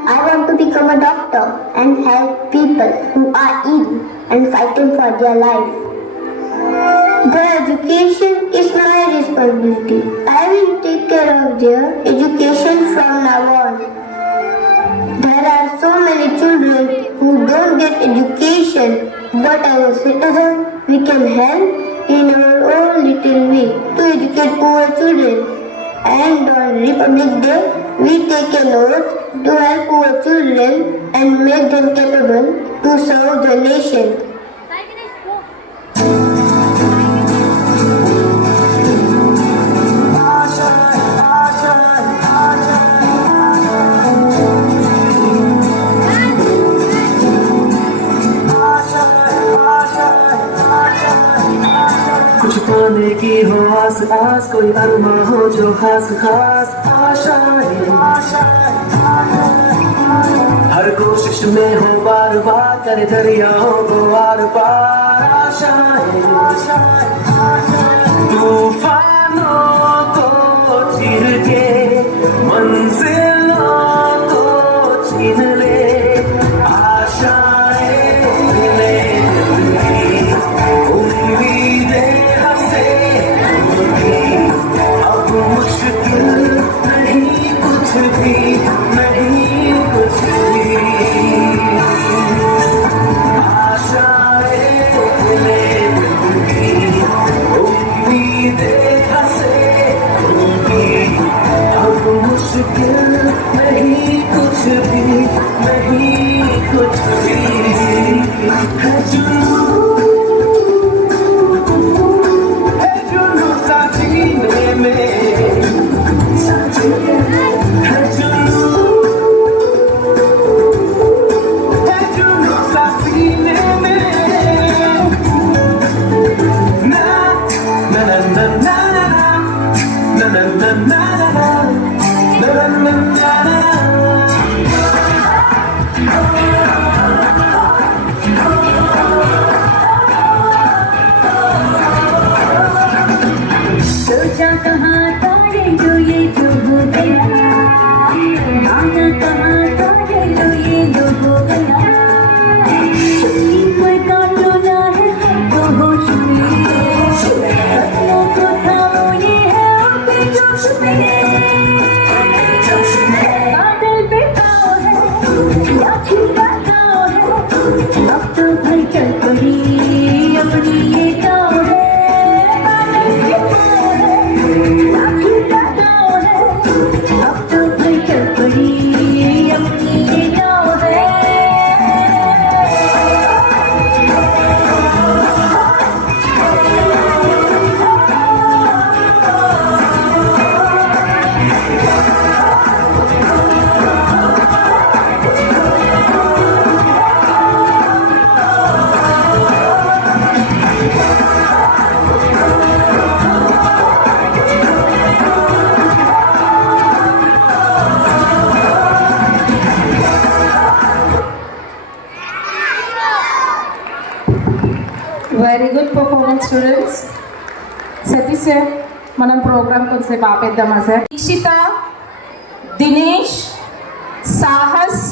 I want to become a doctor and help people who are ill and fighting for their life. Their education is my responsibility. I will take care of their education from now on. There are so many children who don't get education, but as a citizen, we can help in our own little way to educate poor children. And on Republic Day, we take an oath to help poor children and make them capable to serve the nation. कुछ पाने की हो आस आस, कोई अरमा हो जो खास खास आशाएं। हर कोशिश में हो बार बार, करे दरियाओं को आर पार आशाएं। तूफानों को चीर के मंजिलों को छीन ले आशाएं, मिले उम्मीदें हंसे अब मुश्किल नहीं कुछ भी, नहीं कुछ भी। आशाएं मिले उम्मीदें हंसे अब मुश्किल नहीं कुछ भी, नहीं कुछ भी। है जुनून सा जीने में, है जुनून सा सीने में। ना ना ना ना ना ना ना ना ना ना ना। सोचा कहाँ था जो ये जो हो गया, आना कहाँ था जो हो गया। छुट्टी पर काटो ना है हमको होश में, बदलों को थामो ये है आपके जोश में। बादल पे पाओ है या छुपा गाओ है, अब तो भाई चल पड़ी अपनी ये गाँव है। अब तो भाई चल पड़ी अपनी ये गाँव है। Very good performance students. Satish sir, మనం ప్రోగ్రామ్ కొంచెంసేపు ఆపేద్దామా సార్? దీక్షిత, దినేష్, సాహస్,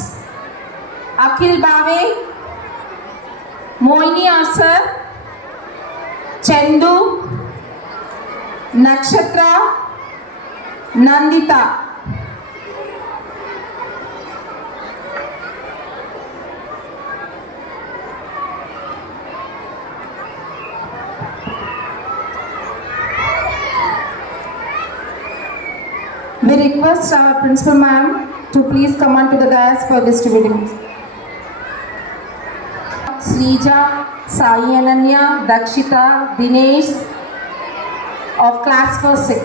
అఖిల్ బావే, మోయిని ఆసర్, చందు, నక్షత్ర, Nanditha. We request our principal ma'am to please come on to the dais for distributing. Srija, Sai Ananya, Dakshita, Dinesh of class 1st.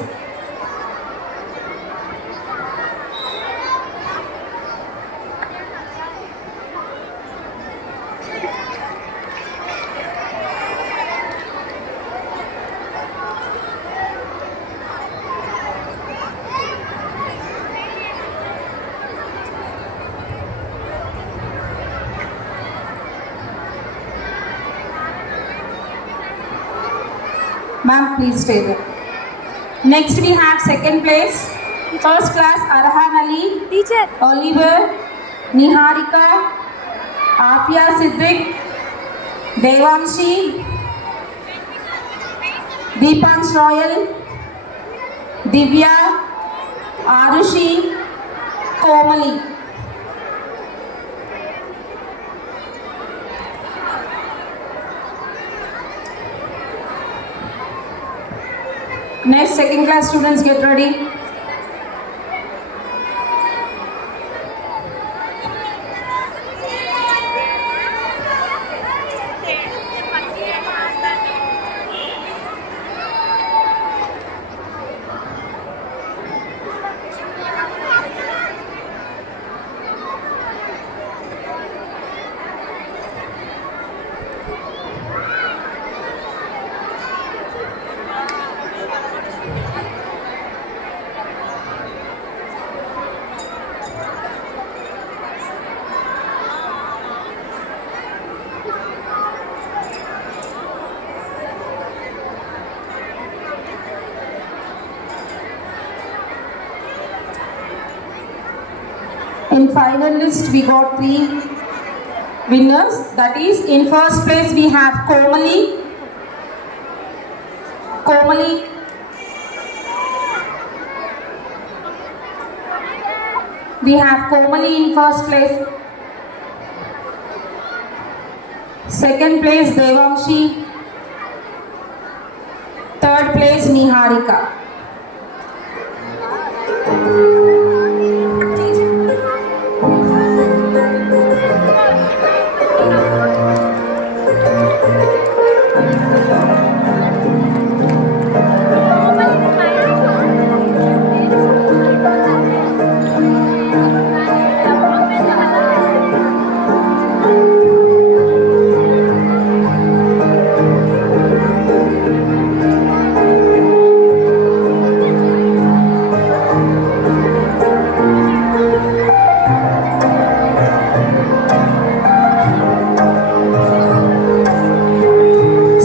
Ma'am, please stay there. Next we have second place. First class Arhan Ali, Teacher. Oliver, Niharika, Afia Siddiq, Devanshi, Deepansh Royal, Divya, Arushi, Komali. Next, second class students, get ready. In finalist, we got 3 winners. That is, in first place we have Komali. We have Komali in first place. Second place Devamshi. Third place Niharika.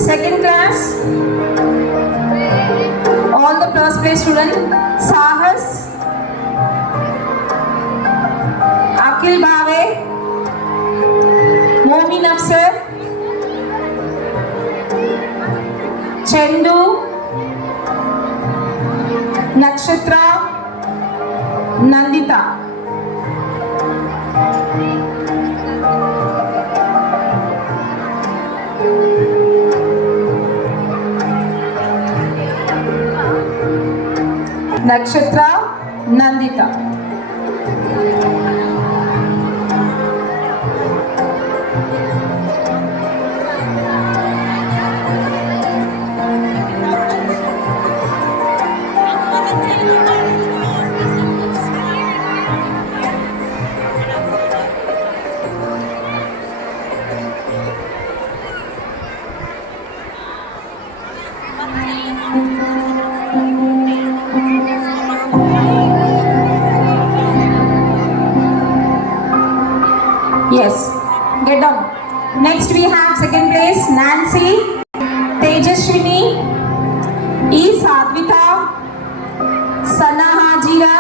Second class, all the first place students, Sahas, Akil Bhave, Momin Afsar, Chendu, Nakshatra, Nandita. Nakshatra, Nandita. Yes, get down. Next we have second place Nancy, Tejashwini, E. Sadvita, Sana Hajira,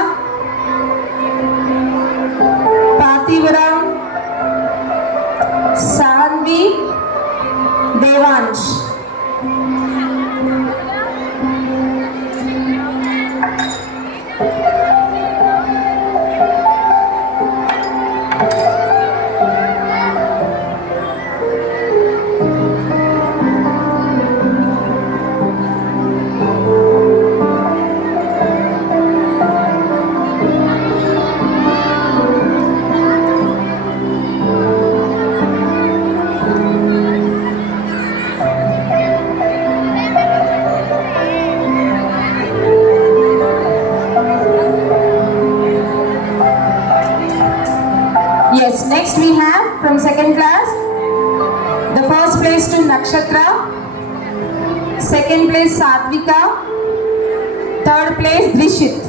Pathivaram, Sahanvi, Devansh. Yes, next we have from second class, the first place to Nakshatra, second place Satvika, third place Drishit.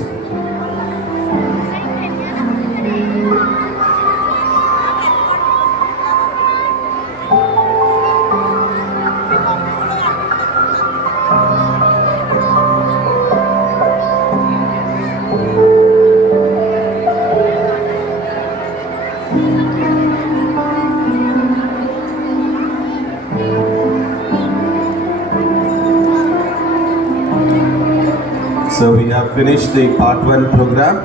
So we have finished the part 1 program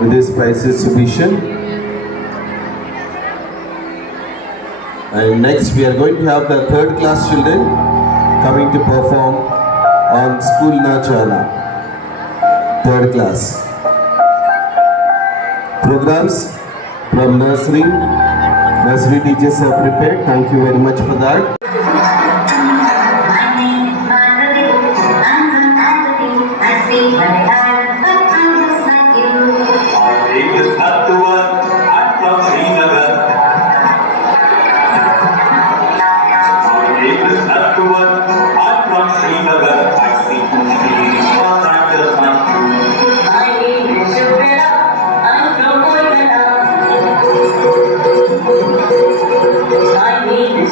with this prize distribution. And next we are going to have the third class children coming to perform on School Na Chala. Third class. Programs from nursery. Nursery teachers are prepared. Thank you very much for that. I need to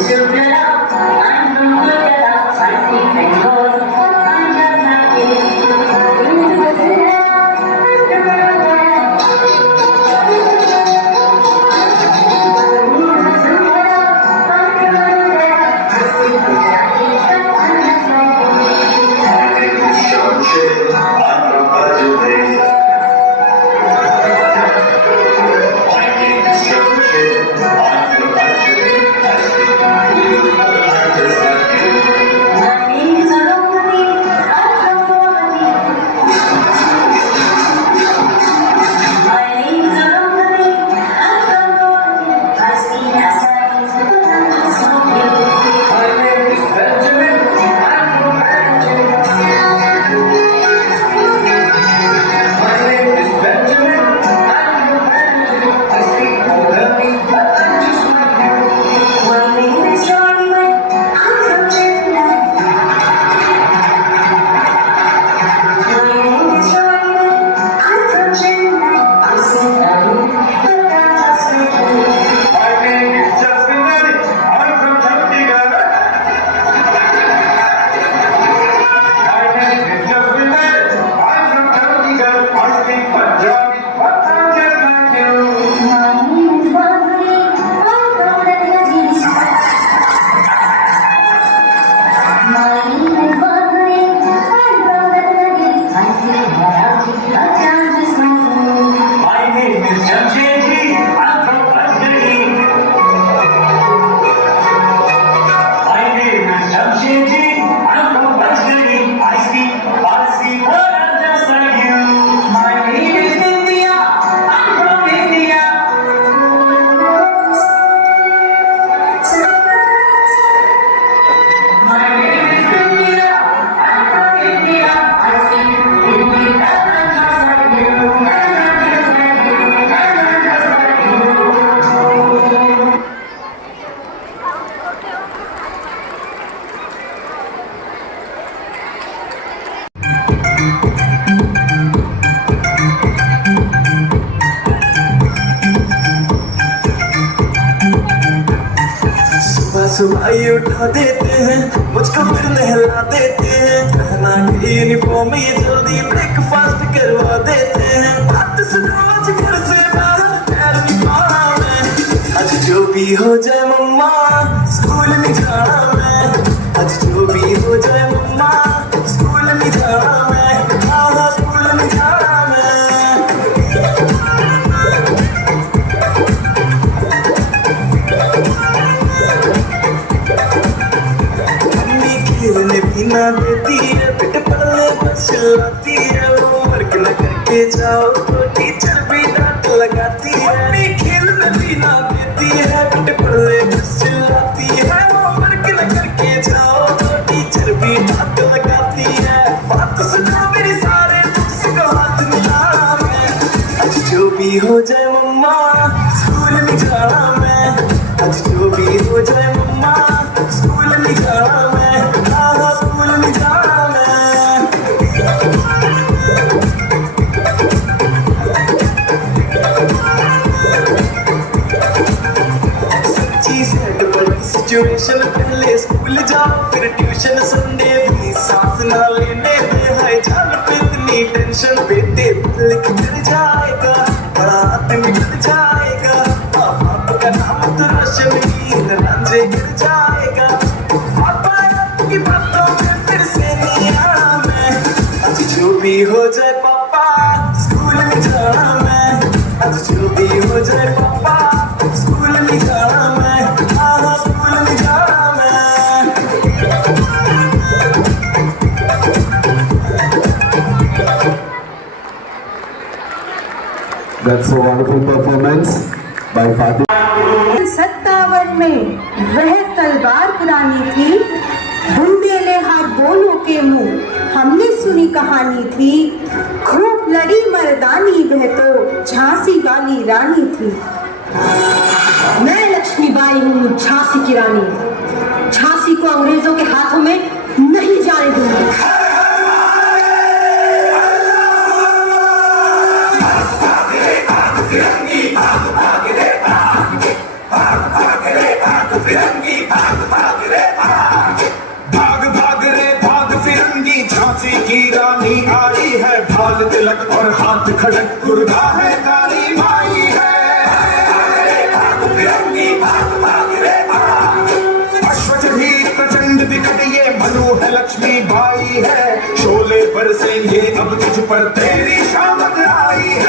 सुनाई उठा देते हैं, मुझको फिर नहला देते हैं, पहना के यूनिफॉर्म ये जल्दी ब्रेकफास्ट करवा देते हैं। बात सुनो आज घर से बाहर पैर नहीं पाना मैं, आज जो भी हो जाए मम्मा स्कूल नहीं जाना मैं, आज जो भी हो जाए मम्मा स्कूल नहीं जाना मैं, हाँ स्कूल नहीं जाना मैं। मम्मी खेलने भी ना देती है, बेटे पढ़ने बस चिल्लाती है, होमवर्क न करके जाओ तो टीचर भी डांट लगाती है। मम्मी खेलने भी ना देती है, बेटे पढ़ने बस चिल्लाती है, होमवर्क न करके जाओ तो टीचर भी डांट लगाती है। बात सुनो मेरी सारे बुक्स को हाथ मिलाना मैं, आज जो भी हो जाए मम्मा स्कूल नहीं जाना मैं, आज जो भी हो जाए मम्मा स्कूल नहीं जाना मैं, हाँ स्कूल नहीं जाना मैं। सच्ची सेट बड़ी सिचुएशन, पहले स्कूल जाओ फिर ट्यूशन, संडे भी सांस ना लेने दे, हाय जान पे इतनी टेंशन, बेटे दिल किधर जाएगा बड़ा आदमी गिर जाएगा, माँ बाप का नाम तो रोशन हीर रांझे गिर जाएगा, पापा आपकी बातों में फिर से नहीं आना मैं, आज जो भी हो जाए पापा स्कूल नहीं जाना मैं, आज जो भी हो जाए पापा स्कूल नहीं जाना मैं, हाँ स्कूल नहीं जाना मैं। That's a wonderful performance by Fatih. 57 में वह तलवार पुरानी थी, बुंदेले हाथ बोलों के मुंह हमने सुनी कहानी थी, खूब लड़ी मर्दानी वह तो झांसी वाली रानी थी। मैं लक्ष्मीबाई हूँ झांसी की रानी, झांसी को अंग्रेजों के हाथों में नहीं जाने दूंगी। भाग भाग रे भाग फिरंगी, झांसी की रानी आई है, भाल तिलक और हाथ खड़क दुर्गा है काली माई है। अश्वचढ़ी प्रचंड विकट ये मनु है लक्ष्मी बाई है, शोले बरसेंगे अब तुझ पर तेरी शामत आई है।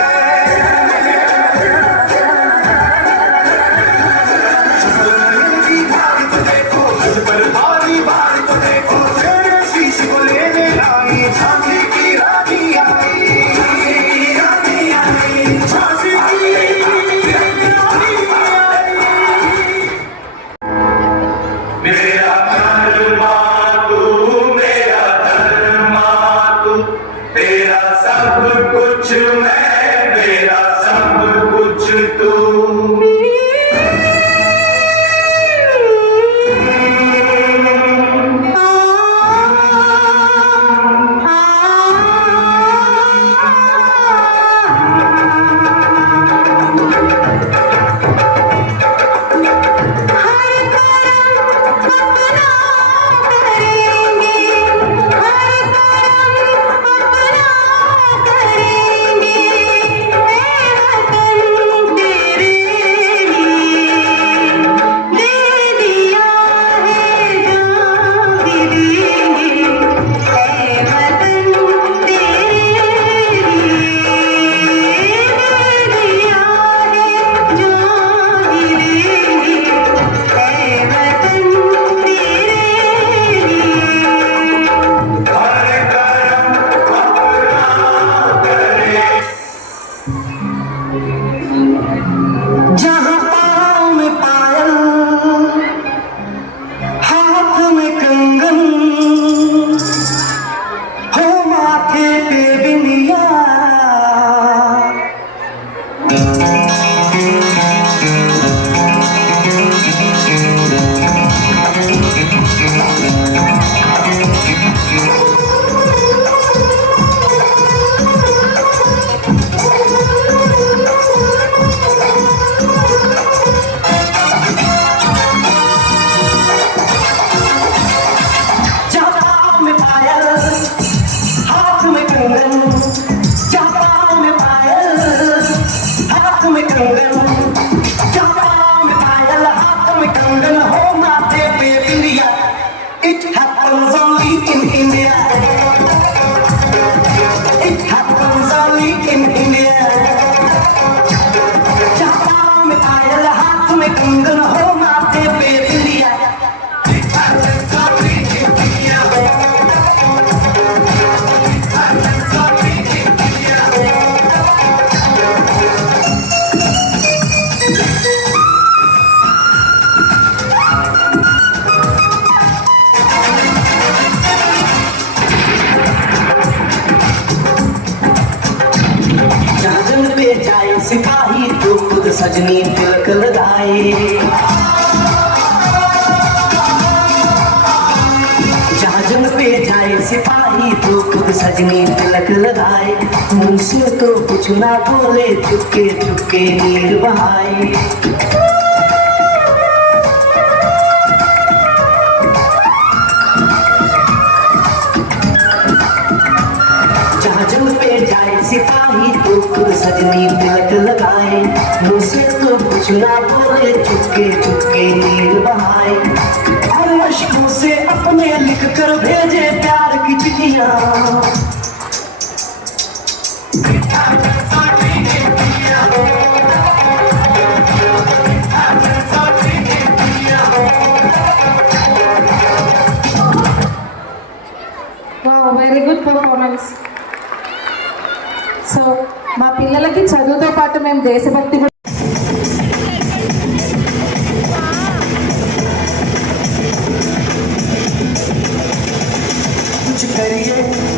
तेरा सब कंगन हो माथे पे बिंदिया जहाजन पे जाए सिपाही तो खुद सजनी तिलक लगाए जहाजन पे जाए सिपाही तो खुद सजनी तिलक लगाए मुझसे तो कुछ ना बोले चुपके चुपके नीर बहाए जहाजन पे जाए सिपाही तो खुद सजनी तिलक लगाए मुझसे तो कुछ ना बोले चुपके चुपके नीर बहाए और अश्कों से अपने लिख कर भेजे प्यार की चिट्ठियां wow very good performance so మా పిల్లలకి చదువుతో పాటు మేము దేశభక్తి కూడా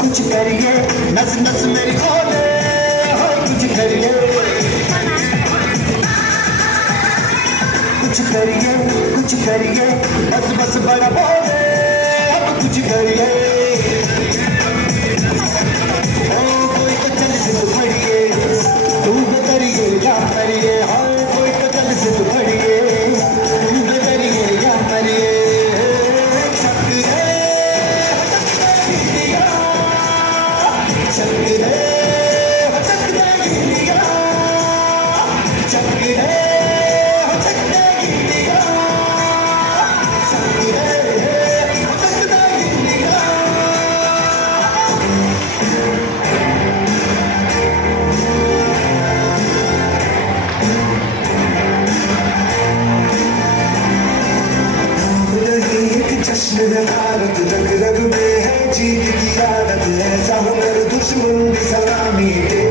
कुछ करिए नस नस मेरी खोले हो कुछ करिए बस बस बड़ा बोले अब कुछ करिए ओ कोई तो चल से तो पढ़िए तू करिए या करिए हाँ कोई तो चल से तो पढ़िए तू करिए या करिए जश्न भारत रग रग में है जीत की आदत ऐसा हुनर दुश्मन भी सलामी दे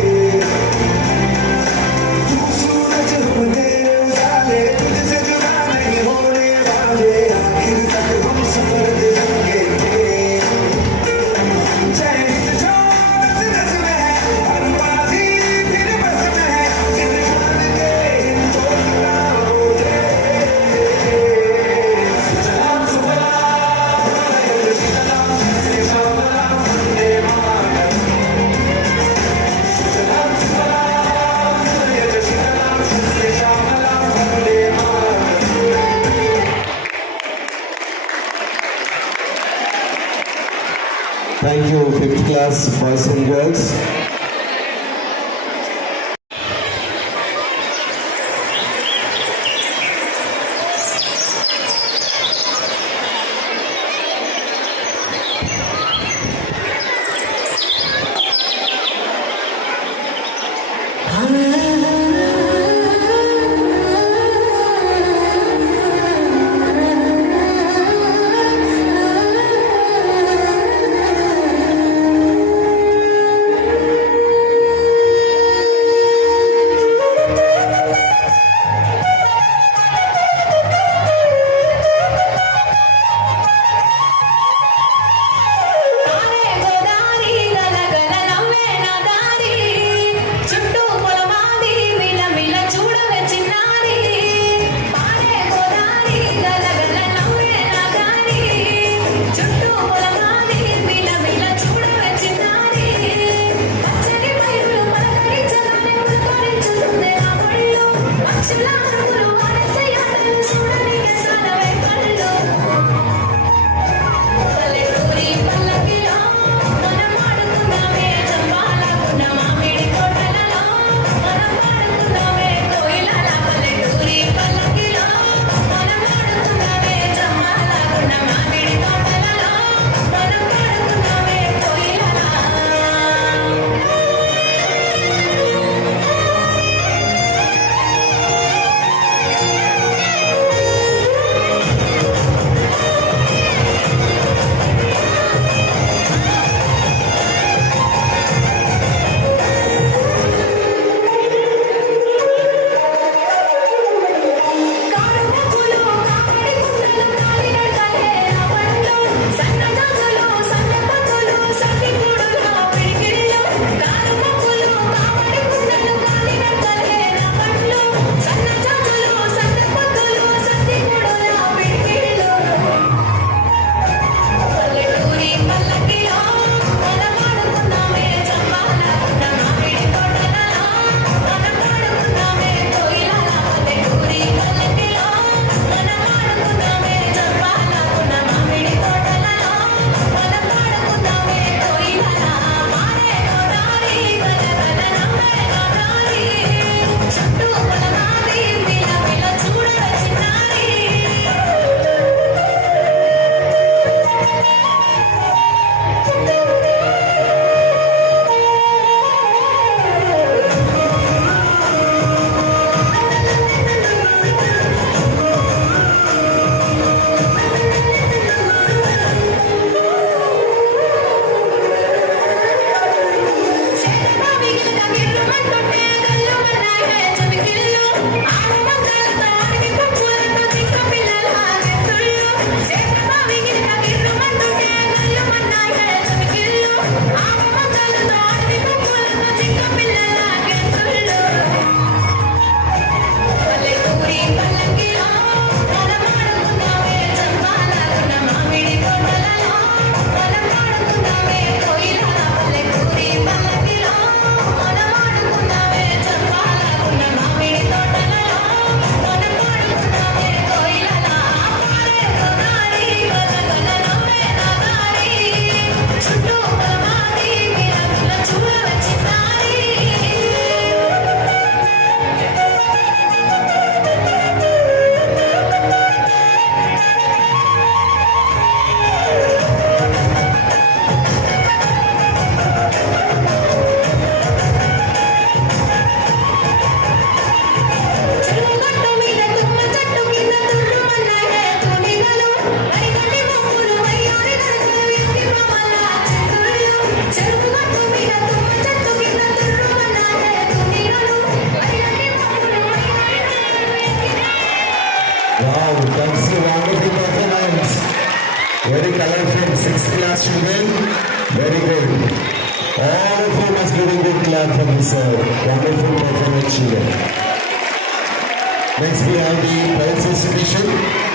तू सूरज हम दे उजाले तुझसे जुदा नहीं होने वाले आखिर तक हम सफर देंगे जय हिंद जो नस में है हर बाजी फिर बस में है इंसान के हिंदुस्तान हो Thank you, 5th class boys and girls. Wow, that's a wonderful performance. Very colorful. 6th class children. Very good. All of you must give a good clap for this wonderful performance, children. Next we have the prize distribution.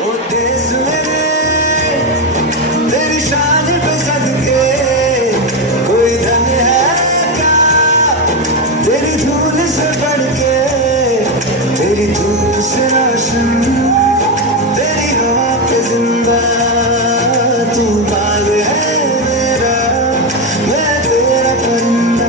ओ देश मेरे तेरी शान पे सदके कोई धन है क्या तेरी धूल से बढ़ के तेरी धूप से रोशन तेरी हवा पे जिंदा तू बाग है मेरा मैं तेरा परिंदा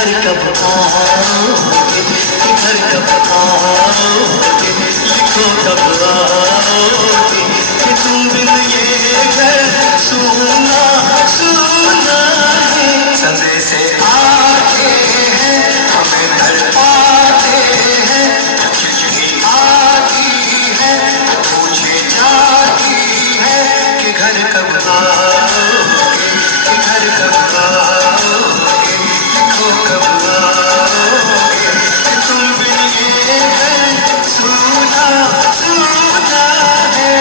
घर कब आओगे, कि घर कब आओगे, लिखो कब आओगे, कि तुम बिन ये घर सुना सुना है। संदेश आते हैं हमें तड़पाते हैं, चिट्ठी आती है पूछे जाती है कि घर कब आओगे, कि घर कब आओगे, लिखो कब आओगे, कि तुम बिन ये घर सुना सुना है।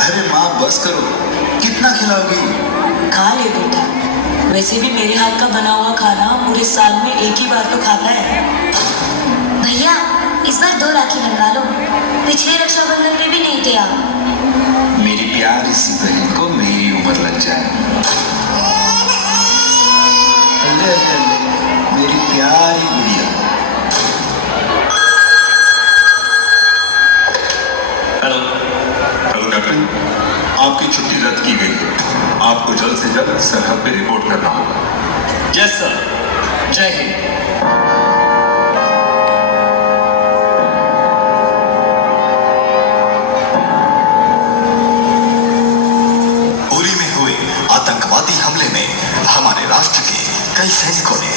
अरे माँ बस करो, कितना खिलाओगी? खा ले बेटा, वैसे भी मेरे हाथ का बना हुआ खाना पूरे साल में एक ही बार तो खाता है। भैया इस बार 2 राखी बनवा लो, पिछले रक्षाबंधन में भी नहीं थे आप। मेरी प्यारी सी बहन को मेरी उम्र लग जाए। अल्ले अल्ले अल्ले, मेरी प्यारी गुड़िया। हेलो हेलो कैप्टन, आपकी छुट्टी रद्द की गई है। आपको जल्द से जल्द सरहद पे रिपोर्ट करना होगा। यस सर, जय हिंद। उरी में हुए आतंकवादी हमले में हमारे राष्ट्र के कई सैनिकों ने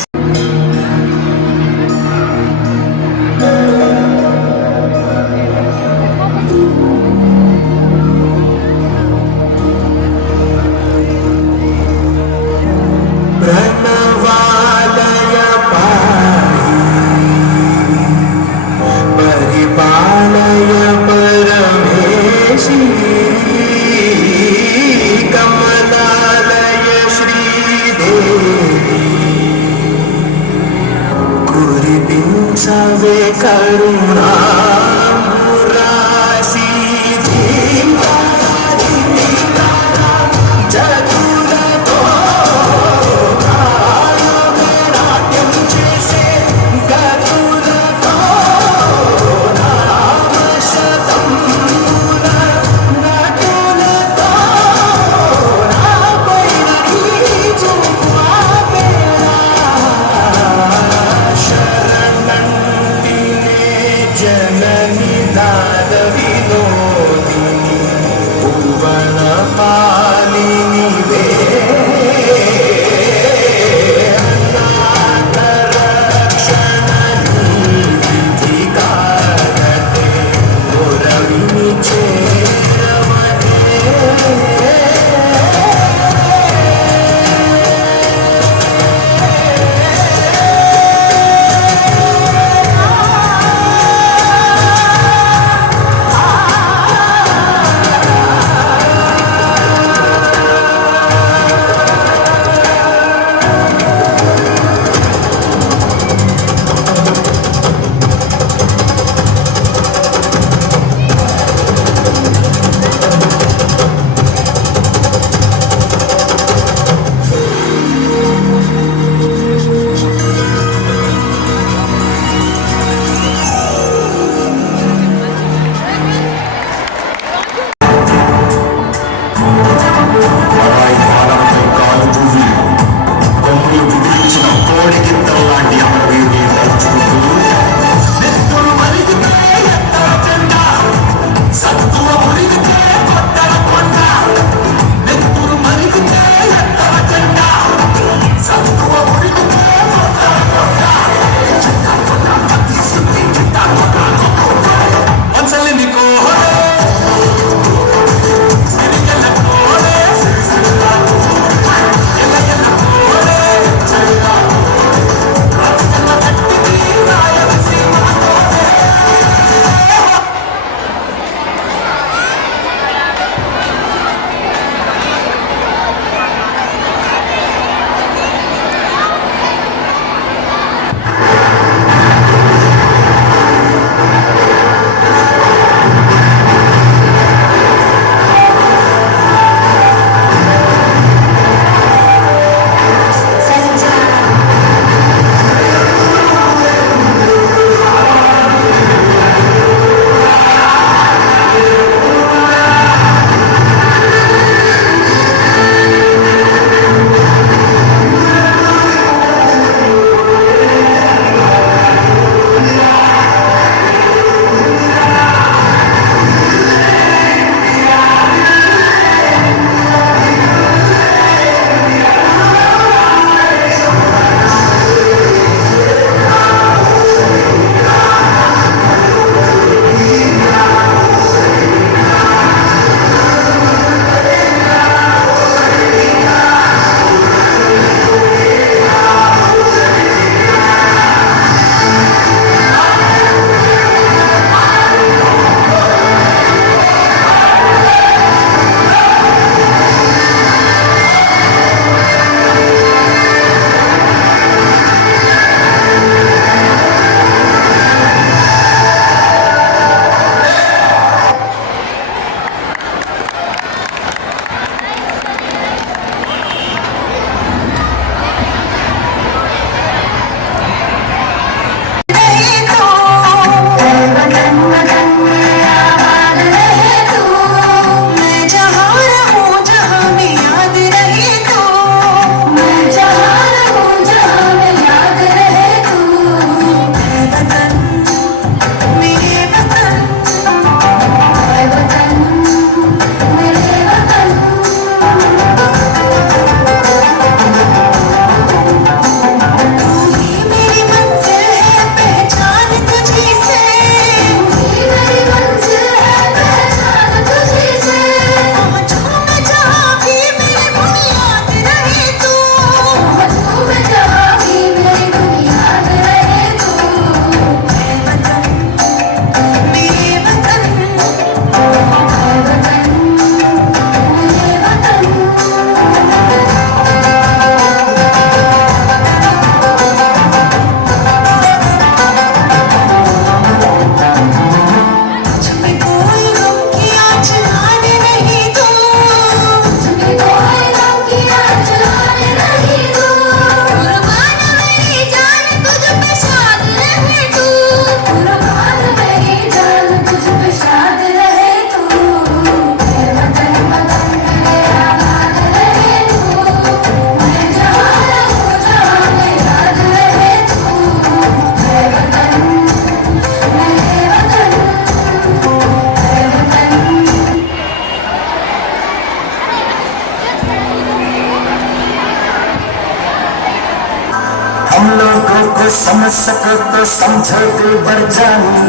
को समझ सको तो समझोगे बढ़ जानी,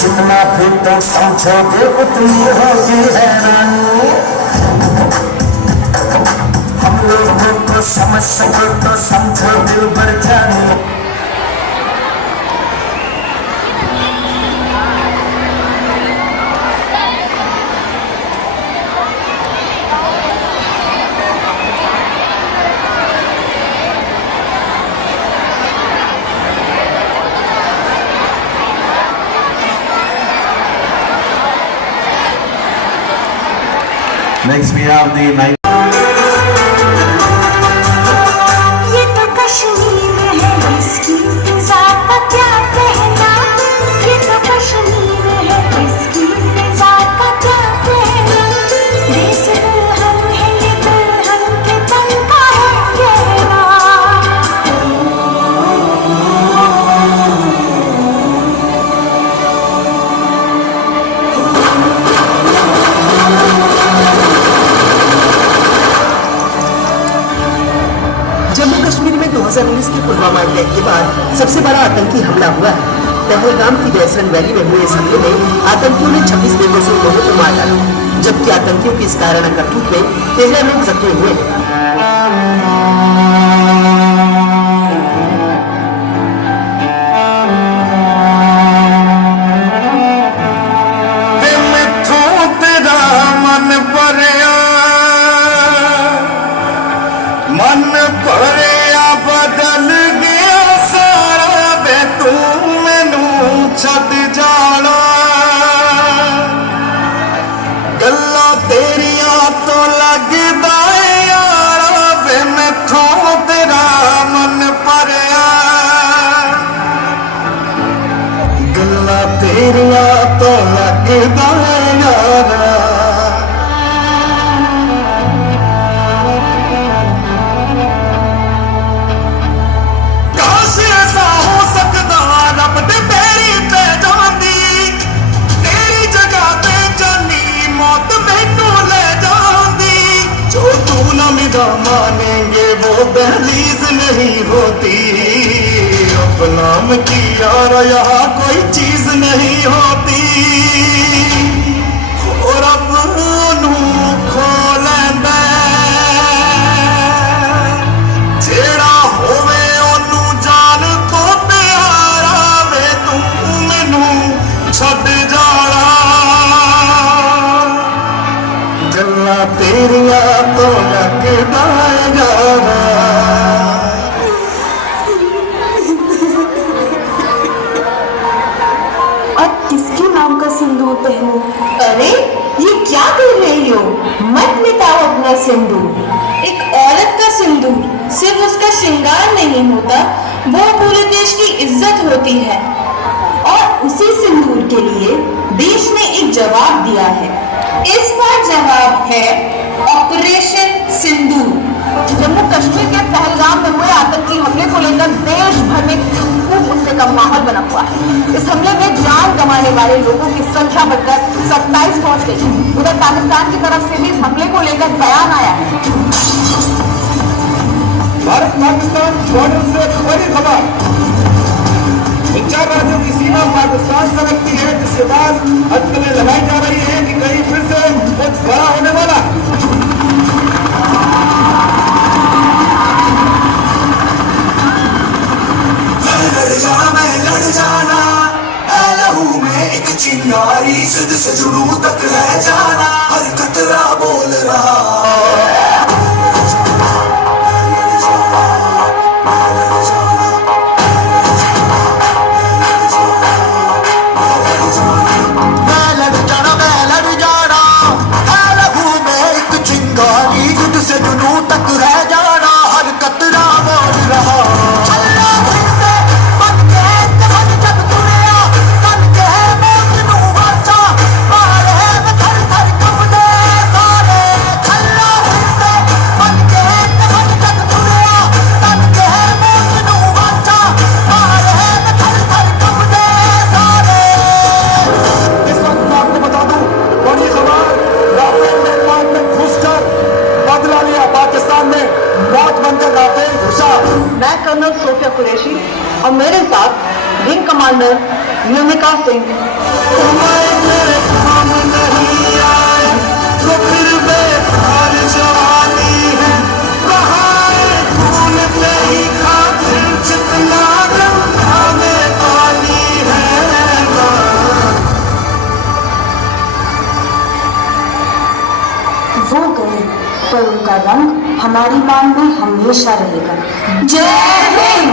जितना भी तुम समझोगे उतनी होगी हैरानी। हम लोगों को समझ सको तो समझोगे बढ़ जानी। Next we have the night. ये तो कश्मीर है, इसकी फिजा का क्या कहना। ये तो कश्मीर है, इसकी फिजा का क्या कहना। देश दुल्हन है, ये दुल्हन के तन का है कहना। जम्मू कश्मीर में 2019 के पुलवामा अटैक के बाद सबसे बड़ा आतंकी हमला हुआ है। पहलगाम की जैसरन वैली में हुए इस हमले में आतंकियों ने 26 बेकसूर लोगों को मार डाला, जबकि आतंकियों की इस कायराना करतूत में 13 लोग जख्मी हुए। मन भरिया बदल गया सारा वे तू मैनू छद जाना। गल्ला तेरिया तो लगदा यारा वे मैथों तेरा मन भरिया। गल्ला तेरिया तो लगदा यारा। मानेंगे वो दहलीज नहीं होती, अपनाम की यार यहाँ कोई चीज नहीं होती। और अब खो लेंदा जेड़ा होवे ओनू जान तो प्यारा वे तू मैनू छड जाना। गल्ला तेरिया तो लगदा यारा। और किसके नाम का सिंदूर पहनूं? अरे ये क्या कर रही हो? मत मिटाओ अपना सिंदूर। एक औरत का सिंदूर सिर्फ उसका श्रृंगार नहीं होता, वो पूरे देश की इज्जत होती है। और उसी सिंदूर के लिए देश ने एक जवाब दिया है। इस बार जवाब है ऑपरेशन सिंदूर। जम्मू कश्मीर के पहलगाम में हुए आतंकी हमले को लेकर देश भर में खूब गुस्से का माहौल बना हुआ है। इस हमले में जान गंवाने वाले लोगों की संख्या बढ़कर 27 पहुंच गई। उधर पाकिस्तान की तरफ से भी इस हमले को लेकर बयान आया है। भारत पाकिस्तान बॉर्डर से बड़ी खबर। इन 4 राज्यों की सीमा पाकिस्तान से लगती है, जिसके बाद अटकलें लगाई जा रही है कि कहीं फिर से कुछ बड़ा होने वाला। मैं लड़ जाना लहू में एक चिंगारी, जिद से जुनून तक रह जाना, हर कतरा बोल रहा। तक रह जाना, हर कतरा बोल रहा। मौज बनकर गाते घुसा। मैं कर्नल सोफिया कुरैशी और मेरे साथ विंग कमांडर व्योमिका सिंह। वो गए पर उनका रंग हमारी मान में हमेशा रहेगा। जय Hind.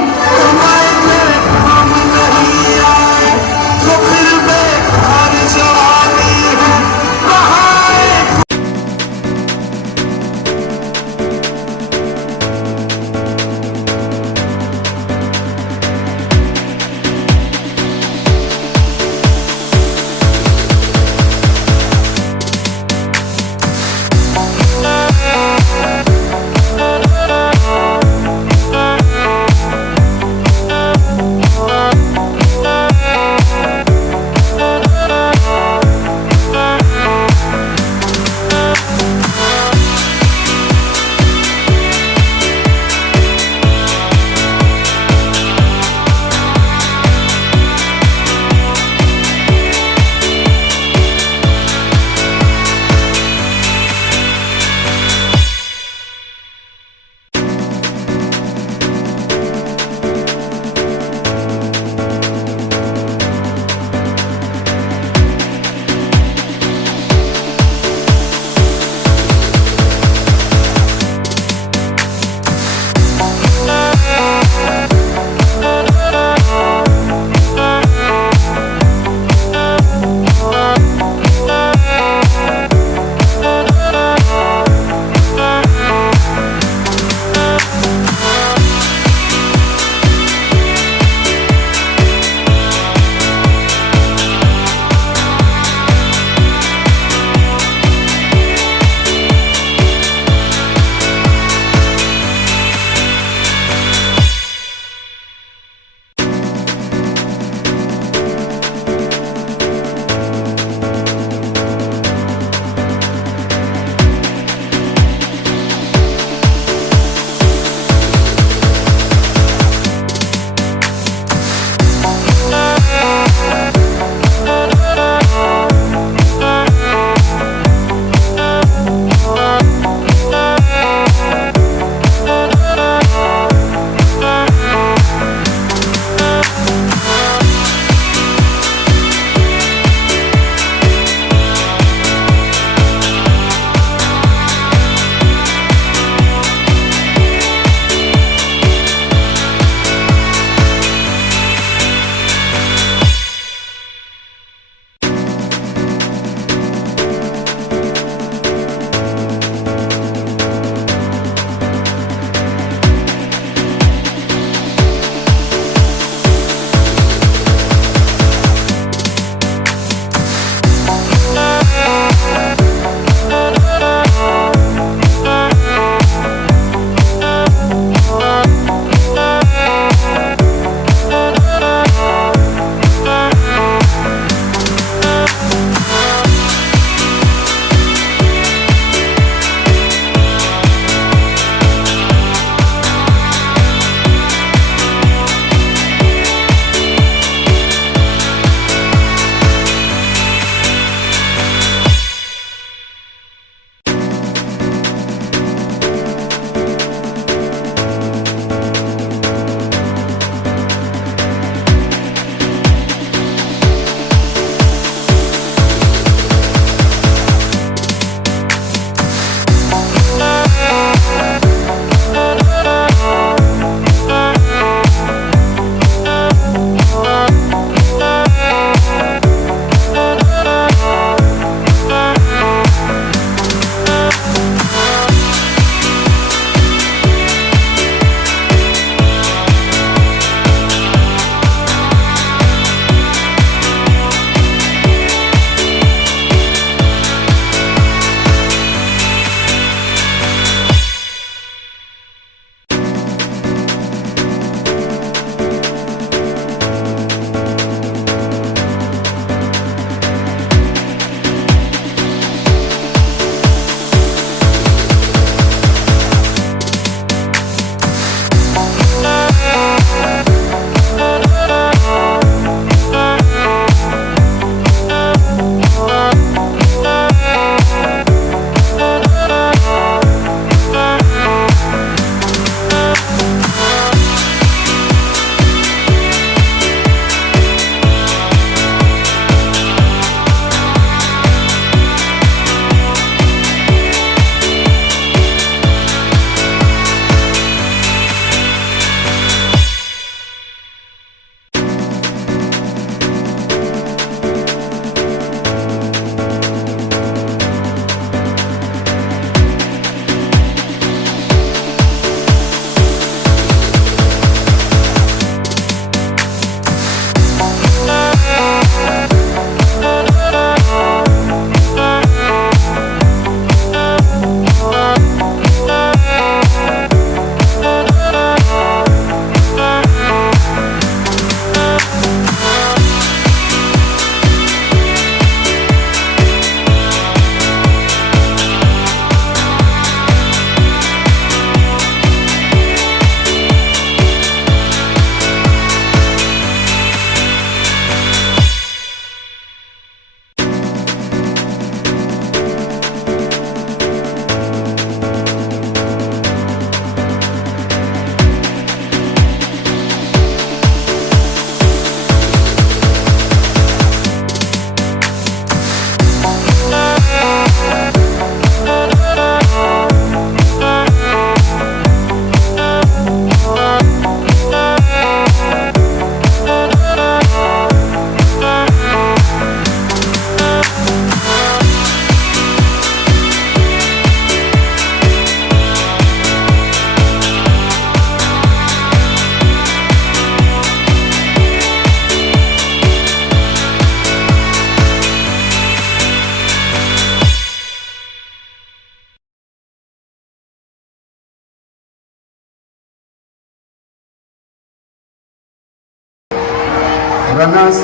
runners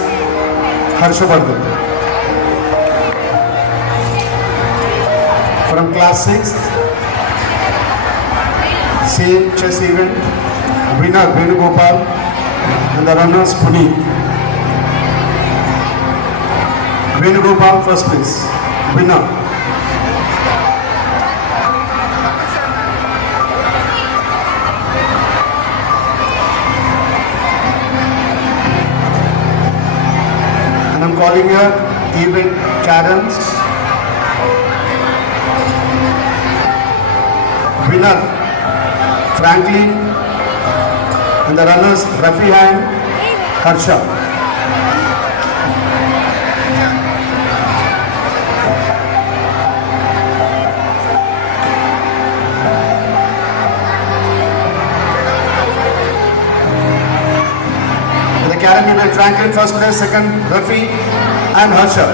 Harshavardhan. From class 6th, same chess event, winner Venugopal and the runners Puneet. Venugopal first place, winner. And I'm calling here event Karen's winner Franklin and the runners Rafi and Harsha. The Karen event Franklin first place, second Rafi and Harsha.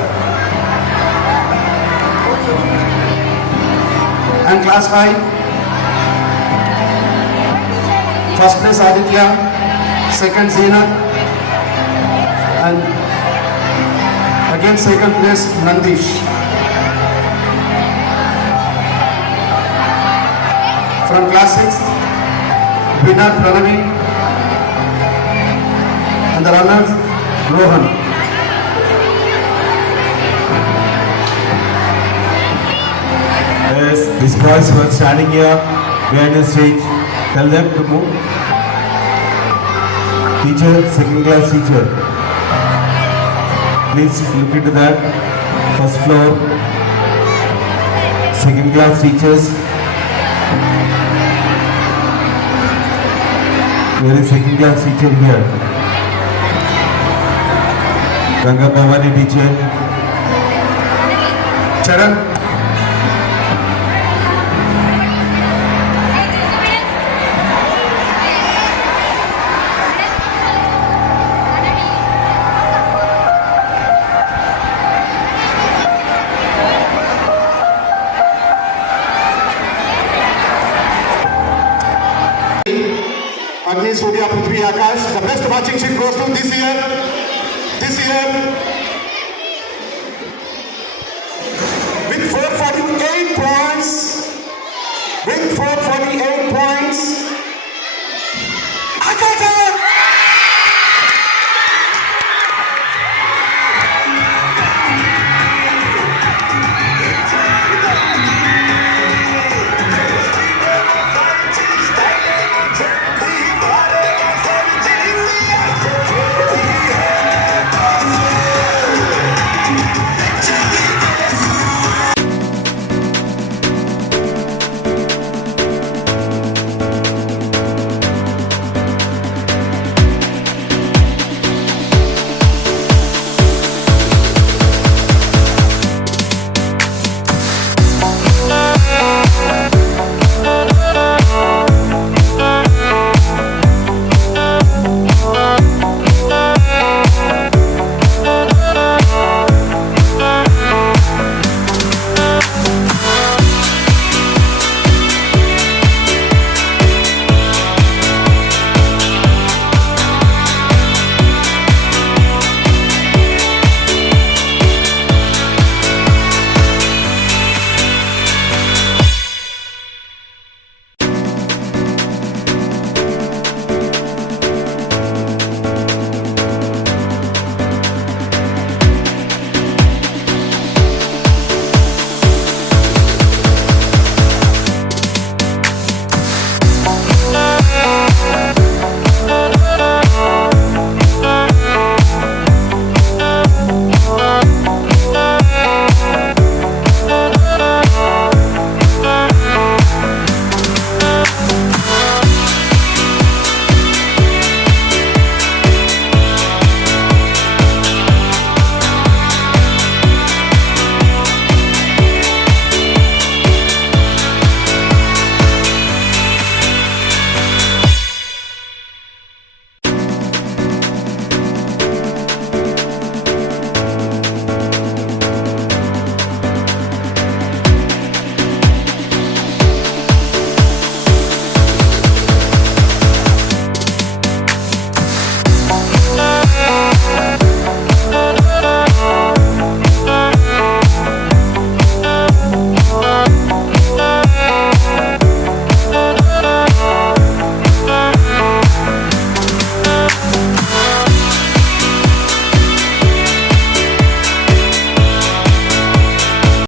And class 5, first place Aditya, second Zena, and again second place Nandish. From class 6, winner Pranavi and the runners Rohan. Yes, these boys who are standing here behind the stage, tell them to move. Teacher, second class teacher, please look into that. First floor, second class teachers. There is second class teacher here. Ganga Bhavani teacher. Charan. Agni, Surya, Prithvi, Akash. The best marching sheet goes to this year. With 448 points.